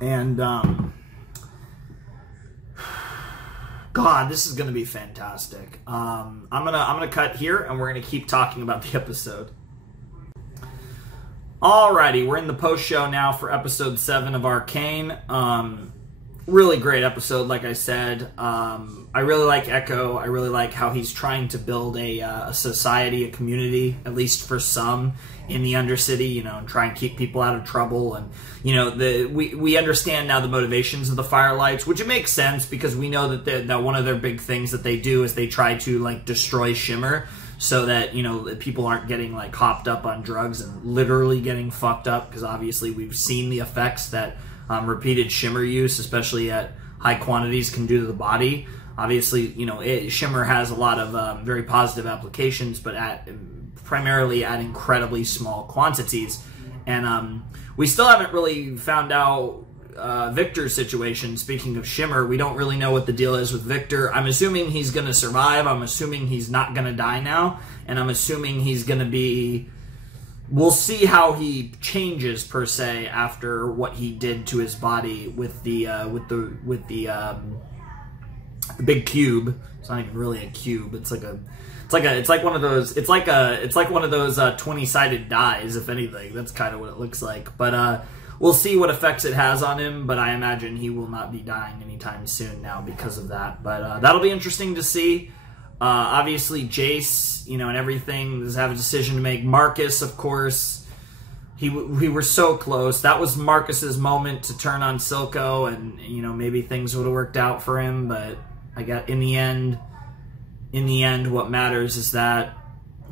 And, God, this is going to be fantastic. I'm gonna cut here, and we're going to keep talking about the episode. Alrighty, we're in the post-show now for episode 7 of Arcane. Really great episode, like I said. I really like Echo. I really like how he's trying to build a society, a community, at least for some, in the Undercity, and try and keep people out of trouble. And, we understand now the motivations of the Firelights, which it makes sense because we know that one of their big things that they do is they try to, destroy Shimmer so that, people aren't getting, hopped up on drugs and literally getting fucked up, because obviously we've seen the effects that repeated Shimmer use, especially at high quantities, can do to the body. Obviously, Shimmer has a lot of very positive applications, but primarily at incredibly small quantities. And we still haven't really found out Victor's situation. Speaking of Shimmer, we don't really know what the deal is with Victor. I'm assuming he's going to survive. I'm assuming he's not going to die now. And I'm assuming he's going to be... We'll see how he changes, per se, after what he did to his body with the big cube. It's not even really a cube. It's like one of those 20-sided dies, if anything. That's kind of what it looks like. But we'll see what effects it has on him, but I imagine he will not be dying anytime soon now because of that. But that'll be interesting to see. Obviously, Jace, and everything, does have a decision to make. Marcus, of course, we were so close. That was Marcus's moment to turn on Silco, and, maybe things would have worked out for him, but in the end, what matters is that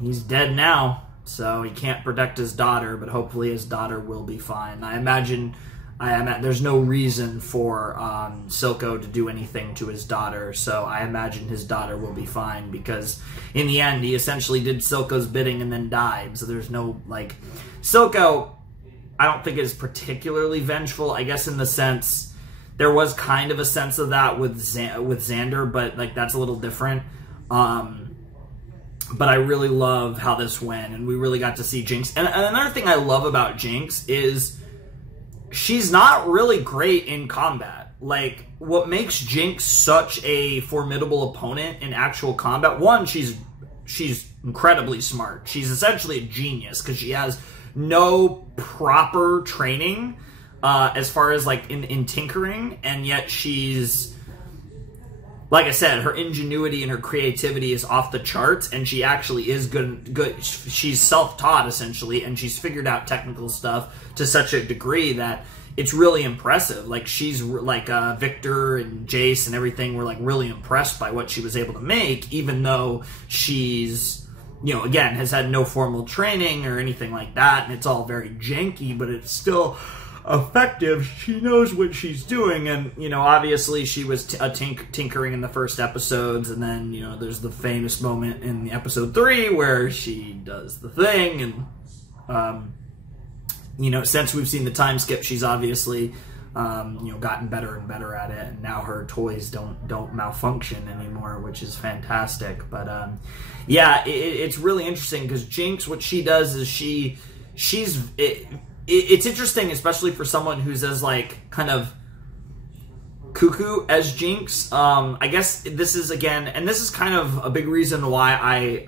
he's dead now, so he can't protect his daughter, but hopefully his daughter will be fine. I imagine there's no reason for Silco to do anything to his daughter, so I imagine his daughter will be fine, because in the end, he essentially did Silco's bidding and then died, so there's no, Silco, I don't think is particularly vengeful, I guess in the sense, there was kind of a sense of that with Xander, but, that's a little different. But I really love how this went, and we really got to see Jinx. And another thing I love about Jinx is she's not really great in combat. like, what makes Jinx such a formidable opponent in actual combat, one, she's incredibly smart. She's essentially a genius because she has no proper training as far as, like, in tinkering, and yet she's, like I said, her ingenuity and her creativity is off the charts, and she actually is good. She's self-taught, essentially, and she's figured out technical stuff to such a degree that it's really impressive. Like, she's, like, Victor and Jace and everything were, like, really impressed by what she was able to make, even though she's, you know, again, has had no formal training or anything like that, and it's all very janky, but it's still effective. She knows what she's doing, and, you know, obviously she was tinkering in the first episodes, and then, you know, there's the famous moment in episode 3 where she does the thing, and, you know, since we've seen the time skip, she's obviously, you know, gotten better and better at it, and now her toys don't malfunction anymore, which is fantastic. But, yeah, it's really interesting, because Jinx, what she does is it's interesting, especially for someone who's as, like, kind of cuckoo as Jinx. I guess this is, again, and this is kind of a big reason why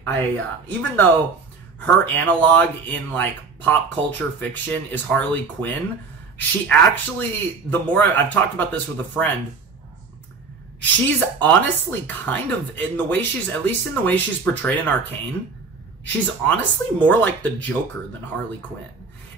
I even though her analog in, like, pop culture fiction is Harley Quinn, she actually, the more I've talked about this with a friend, she's honestly kind of, in the way she's, at least in the way she's portrayed in Arcane, she's honestly more like the Joker than Harley Quinn.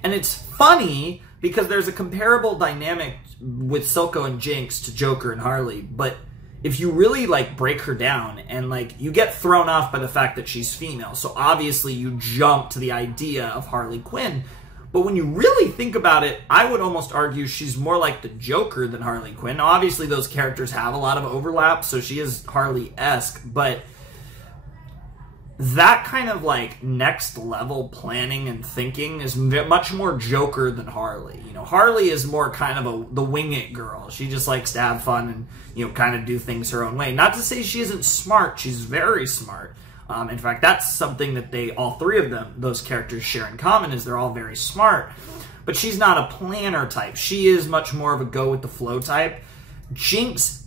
And it's funny because there's a comparable dynamic with Silco and Jinx to Joker and Harley, but if you really, like, break her down, and, like, you get thrown off by the fact that she's female, so obviously you jump to the idea of Harley Quinn, but when you really think about it, I would almost argue she's more like the Joker than Harley Quinn. Now, obviously those characters have a lot of overlap, so she is Harley-esque, but that kind of, like, next level planning and thinking is much more Joker than Harley. You know, Harley is more kind of the wing it girl. She just likes to have fun and, you know, kind of do things her own way. Not to say she isn't smart. She's very smart. In fact, that's something that all three of them, those characters, share in common, is they're all very smart. But she's not a planner type. She is much more of a go with the flow type. Jinx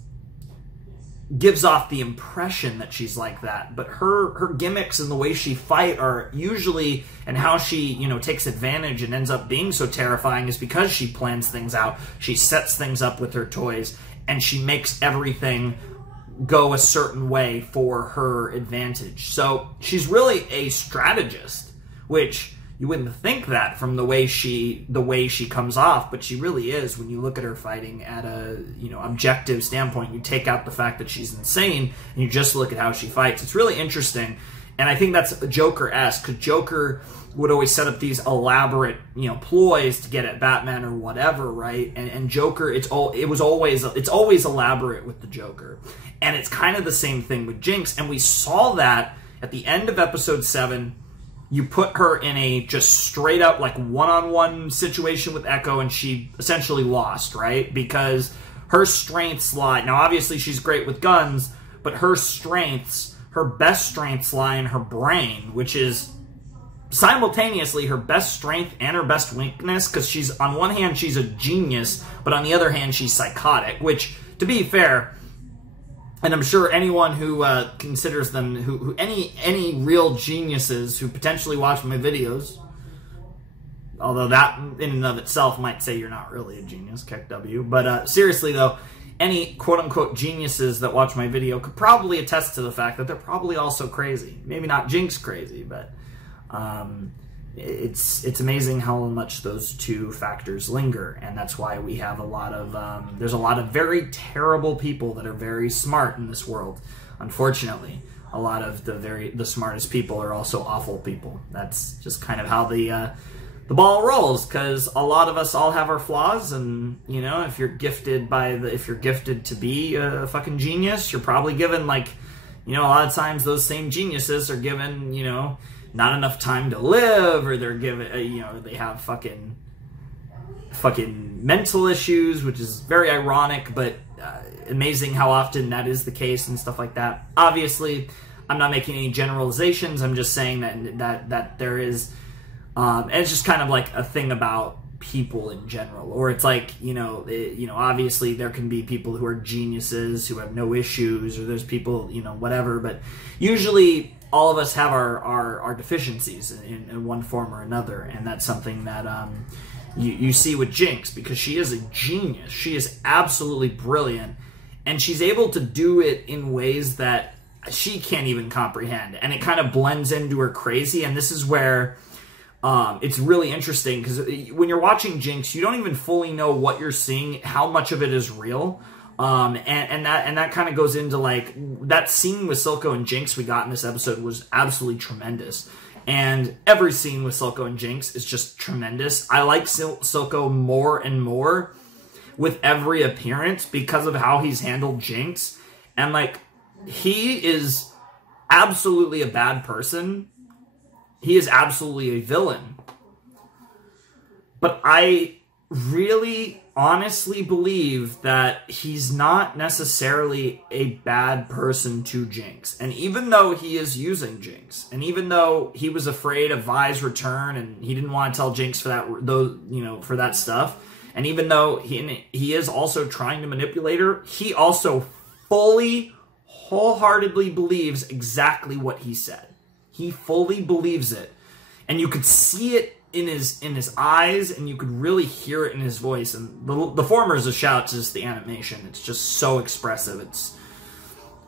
gives off the impression that she's like that, but her gimmicks and the way she fight are usually, and how she, you know, takes advantage and ends up being so terrifying, is because she plans things out, she sets things up with her toys, and she makes everything go a certain way for her advantage. So she's really a strategist, which you wouldn't think that from the way she comes off, but she really is. When you look at her fighting at a, you know, objective standpoint, you take out the fact that she's insane and you just look at how she fights. It's really interesting, and I think that's Joker-esque, because Joker would always set up these elaborate, you know, ploys to get at Batman or whatever, right? And Joker, it's always elaborate with the Joker, and it's kind of the same thing with Jinx, and we saw that at the end of episode 7. You put her in a just straight up, like, one-on-one situation with Echo, and she essentially lost, right? Because her strengths lie... Now, obviously, she's great with guns, but her best strengths lie in her brain, which is simultaneously her best strength and her best weakness, because she's, on one hand, she's a genius, but on the other hand, she's psychotic, which, to be fair... And I'm sure anyone who considers them, any real geniuses who potentially watch my videos, although that in and of itself might say you're not really a genius, KEKW. But seriously though, any quote-unquote geniuses that watch my video could probably attest to the fact that they're probably also crazy. Maybe not Jinx crazy, but it's amazing how much those two factors linger, and that's why we have a lot of there's a lot of very terrible people that are very smart in this world. Unfortunately, a lot of the smartest people are also awful people. That's just kind of how the ball rolls, because a lot of us all have our flaws, and, you know, if you're gifted to be a fucking genius, you're probably given, like, you know, a lot of times those same geniuses are given, you know, not enough time to live, or they're given, you know, they have fucking mental issues, which is very ironic, but amazing how often that is the case and stuff like that. Obviously, I'm not making any generalizations. I'm just saying that there is, and it's just kind of like a thing about people in general, or it's like, obviously there can be people who are geniuses who have no issues, or there's people, whatever, but usually all of us have our deficiencies in one form or another, and that's something that you see with Jinx, because she is a genius. She is absolutely brilliant, and she's able to do it in ways that she can't even comprehend, and it kind of blends into her crazy. And this is where it's really interesting, because when you're watching Jinx, you don't even fully know what you're seeing, how much of it is real. And that kind of goes into, like, that scene with Silco and Jinx we got in this episode was absolutely tremendous. And every scene with Silco and Jinx is just tremendous. I like Silco more and more with every appearance because of how he's handled Jinx. And, like, he is absolutely a bad person. He is absolutely a villain. But I really honestly believe that he's not necessarily a bad person to Jinx. And even though he is using Jinx, and even though he was afraid of Vi's return and he didn't want to tell Jinx for that stuff, and even though he is also trying to manipulate her, he also fully, wholeheartedly believes exactly what he said. He fully believes it. And you could see it in his eyes, and you could really hear it in his voice. And the former is a shout to just the animation. It's just so expressive. It's,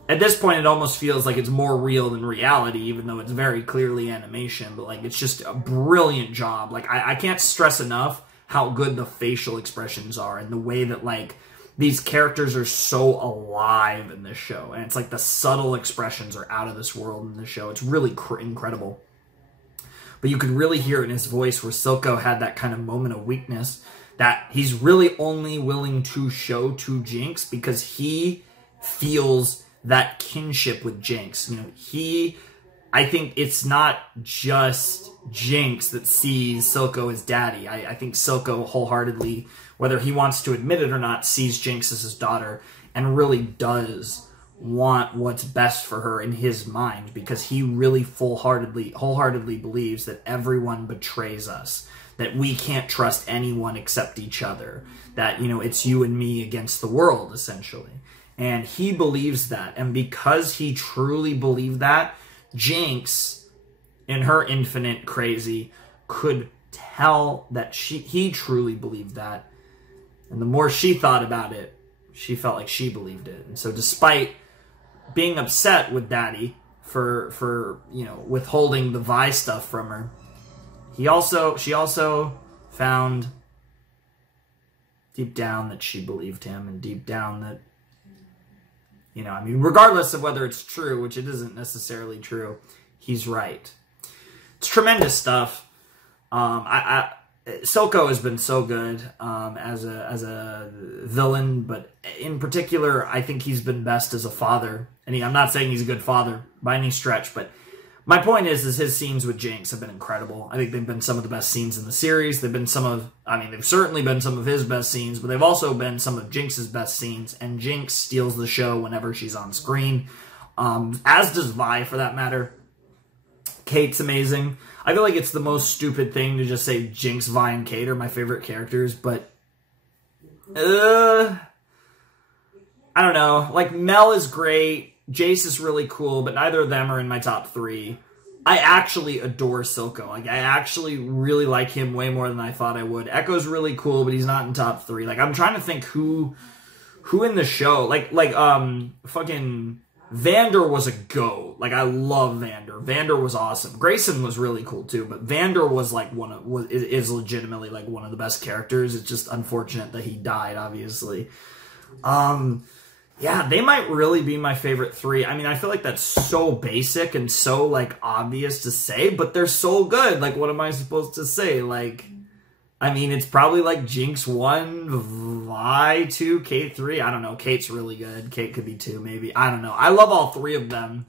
at this point, it almost feels like it's more real than reality, even though it's very clearly animation. But, like, it's just a brilliant job. Like, I can't stress enough how good the facial expressions are, and the way that, like, these characters are so alive in this show. And it's like the subtle expressions are out of this world in this show. It's really incredible. But you could really hear it in his voice where Silco had that kind of moment of weakness that he's really only willing to show to Jinx because he feels that kinship with Jinx. I think it's not just Jinx that sees Silco as daddy. I think Silco wholeheartedly, whether he wants to admit it or not, sees Jinx as his daughter and really does want what's best for her in his mind, because he really wholeheartedly believes that everyone betrays us, that we can't trust anyone except each other, that, it's you and me against the world, essentially. And he believes that, and because he truly believed that, Jinx, in her infinite crazy, could tell that he truly believed that. And the more she thought about it, she felt like she believed it. And so despite being upset with Daddy for withholding the Vi stuff from her, she also found deep down that she believed him, and deep down that, regardless of whether it's true, which it isn't necessarily true, he's right. It's tremendous stuff. Silco has been so good as a villain, but in particular, I think he's been best as a father. And I'm not saying he's a good father by any stretch, but my point is his scenes with Jinx have been incredible. I think they've been some of the best scenes in the series. They've certainly been some of his best scenes, but they've also been some of Jinx's best scenes, and Jinx steals the show whenever she's on screen. As does Vi, for that matter. Kate's amazing. I feel like it's the most stupid thing to just say Jinx, Vi, and Kate are my favorite characters, but I don't know. Like, Mel is great. Jace is really cool, but neither of them are in my top 3. I actually adore Silco. Like, I actually really like him way more than I thought I would. Echo's really cool, but he's not in top 3. Like, I'm trying to think who in the show, fucking Vander was a GOAT. Like, I love Vander. Vander was awesome. Grayson was really cool too, but Vander was like is legitimately like one of the best characters. It's just unfortunate that he died, obviously. Yeah, they might really be my favorite 3. I mean, I feel like that's so basic and so, like, obvious to say, but they're so good. Like, what am I supposed to say? Like, I mean, it's probably like Jinx 1, Vi 2, Kate 3. I don't know. Kate's really good. Kate could be 2, maybe. I don't know. I love all 3 of them,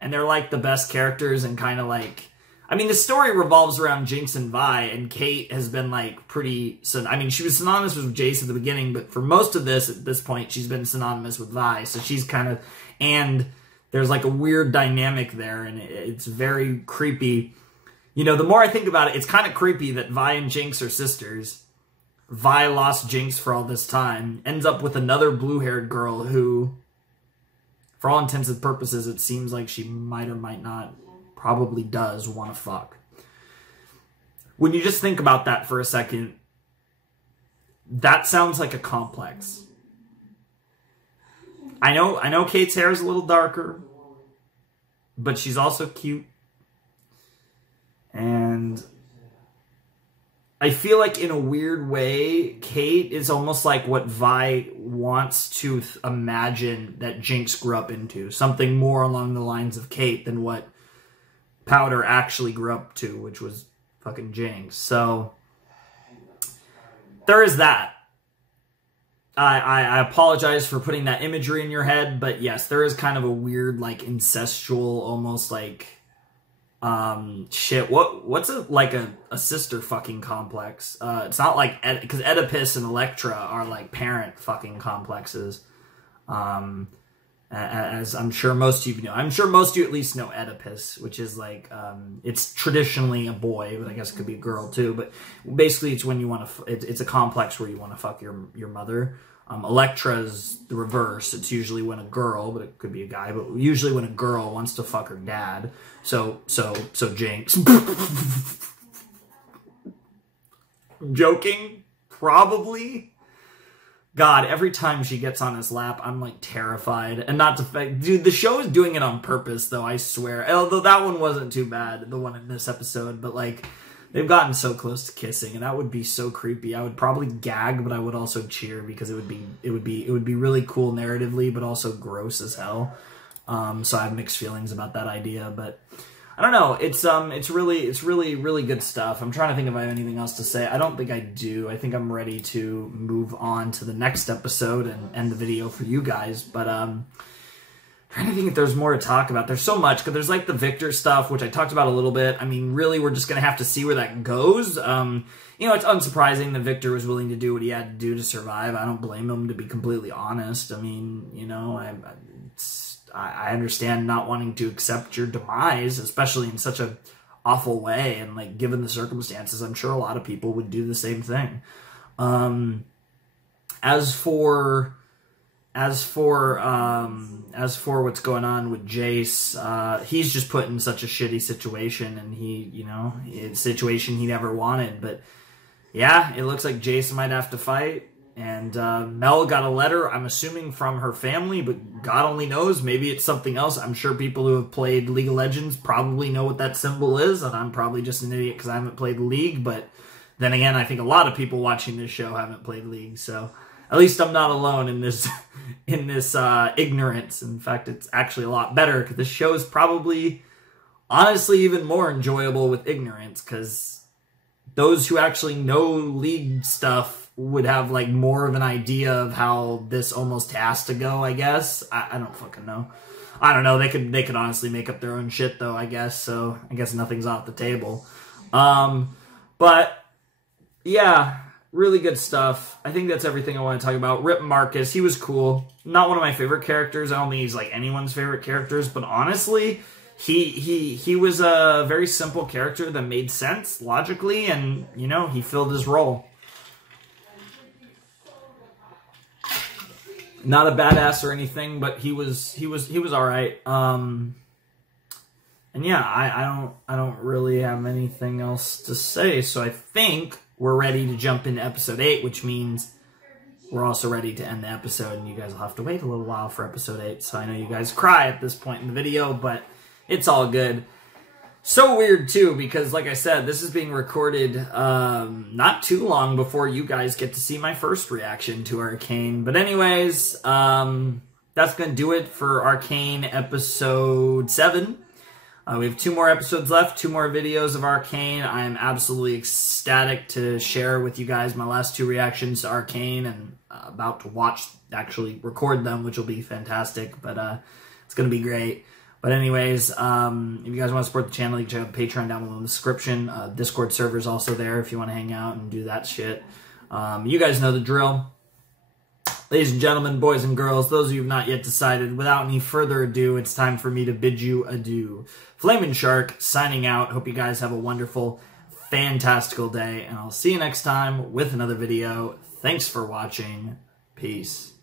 and they're, like, the best characters, and kind of, like, I mean, the story revolves around Jinx and Vi, and Kate has been, like, pretty... I mean, she was synonymous with Jace at the beginning, but for most of this, at this point, she's been synonymous with Vi, so she's kind of... And there's, like, a weird dynamic there, and it's very creepy. The more I think about it, it's kind of creepy that Vi and Jinx are sisters, Vi lost Jinx for all this time, ends up with another blue-haired girl who, for all intents and purposes, it seems like she might or might not, probably does want to fuck. When you just think about that for a second, that sounds like a complex. I know Kate's hair is a little darker, but she's also cute. And I feel like in a weird way, Kate is almost like what Vi wants to imagine that Jinx grew up into. Something more along the lines of Kate than what Powder actually grew up to, which was fucking Jinx. So there is that. I apologize for putting that imagery in your head, but yes, there is kind of a weird, like, incestual, almost like, shit. What's a sister fucking complex? It's not like, because Oedipus and Electra are like parent fucking complexes. As I'm sure most of you know. I'm sure most of you at least know Oedipus, which is like, it's traditionally a boy, but I guess it could be a girl too. But basically, it's when you want to. It's a complex where you want to fuck your mother. Electra's the reverse. It's usually when a girl, but it could be a guy, but usually when a girl wants to fuck her dad. So Jinx. I'm joking, probably. God, every time she gets on his lap, I'm, like, terrified. And not to... Dude, the show is doing it on purpose, though, I swear. Although that one wasn't too bad, the one in this episode. But, like, they've gotten so close to kissing, and that would be so creepy. I would probably gag, but I would also cheer, because it would be really cool narratively, but also gross as hell. So I have mixed feelings about that idea, but... I don't know. It's really good stuff. I'm trying to think if I have anything else to say. I don't think I do. I think I'm ready to move on to the next episode and end the video for you guys. But I'm trying to think if there's more to talk about. There's so much, because there's like the Victor stuff, which I talked about a little bit. I mean, really, we're just gonna have to see where that goes. You know, it's unsurprising that Victor was willing to do what he had to do to survive. I don't blame him, to be completely honest. I mean, you know, I understand not wanting to accept your demise, especially in such a awful way, and like given the circumstances, I'm sure a lot of people would do the same thing. As for what's going on with Jace, he's just put in such a shitty situation, and it's a situation he never wanted. But yeah, it looks like Jace might have to fight. And Mel got a letter, I'm assuming from her family, but God only knows. Maybe it's something else. I'm sure people who have played League of Legends probably know what that symbol is, and I'm probably just an idiot because I haven't played League. But then again, I think a lot of people watching this show haven't played League, so at least I'm not alone in this ignorance. In fact, it's actually a lot better, because this show is probably, honestly, even more enjoyable with ignorance, because those who actually know League stuff would have like more of an idea of how this almost has to go, I guess. I don't fucking know. I don't know. They could honestly make up their own shit, though, I guess. So I guess nothing's off the table. But yeah, really good stuff. I think that's everything I want to talk about. Rip Marcus, he was cool. Not one of my favorite characters. I don't think he's like anyone's favorite characters, but honestly, he was a very simple character that made sense logically, and you know, he filled his role. Not a badass or anything, but he was all right. And yeah, I don't really have anything else to say. So I think we're ready to jump into episode 8, which means we're also ready to end the episode, and you guys will have to wait a little while for episode 8. So I know you guys cry at this point in the video, but it's all good. So weird, too, because, like I said, this is being recorded not too long before you guys get to see my first reaction to Arcane. But anyways, that's going to do it for Arcane Episode 7. We have 2 more episodes left, 2 more videos of Arcane. I am absolutely ecstatic to share with you guys my last 2 reactions to Arcane, and about to actually record them, which will be fantastic. But it's going to be great. But anyways, if you guys want to support the channel, you can check out Patreon down below in the description. Discord server's also there if you want to hang out and do that shit. You guys know the drill. Ladies and gentlemen, boys and girls, those of you who have not yet decided, without any further ado, it's time for me to bid you adieu. Flamin' Shark, signing out. Hope you guys have a wonderful, fantastical day, and I'll see you next time with another video. Thanks for watching. Peace.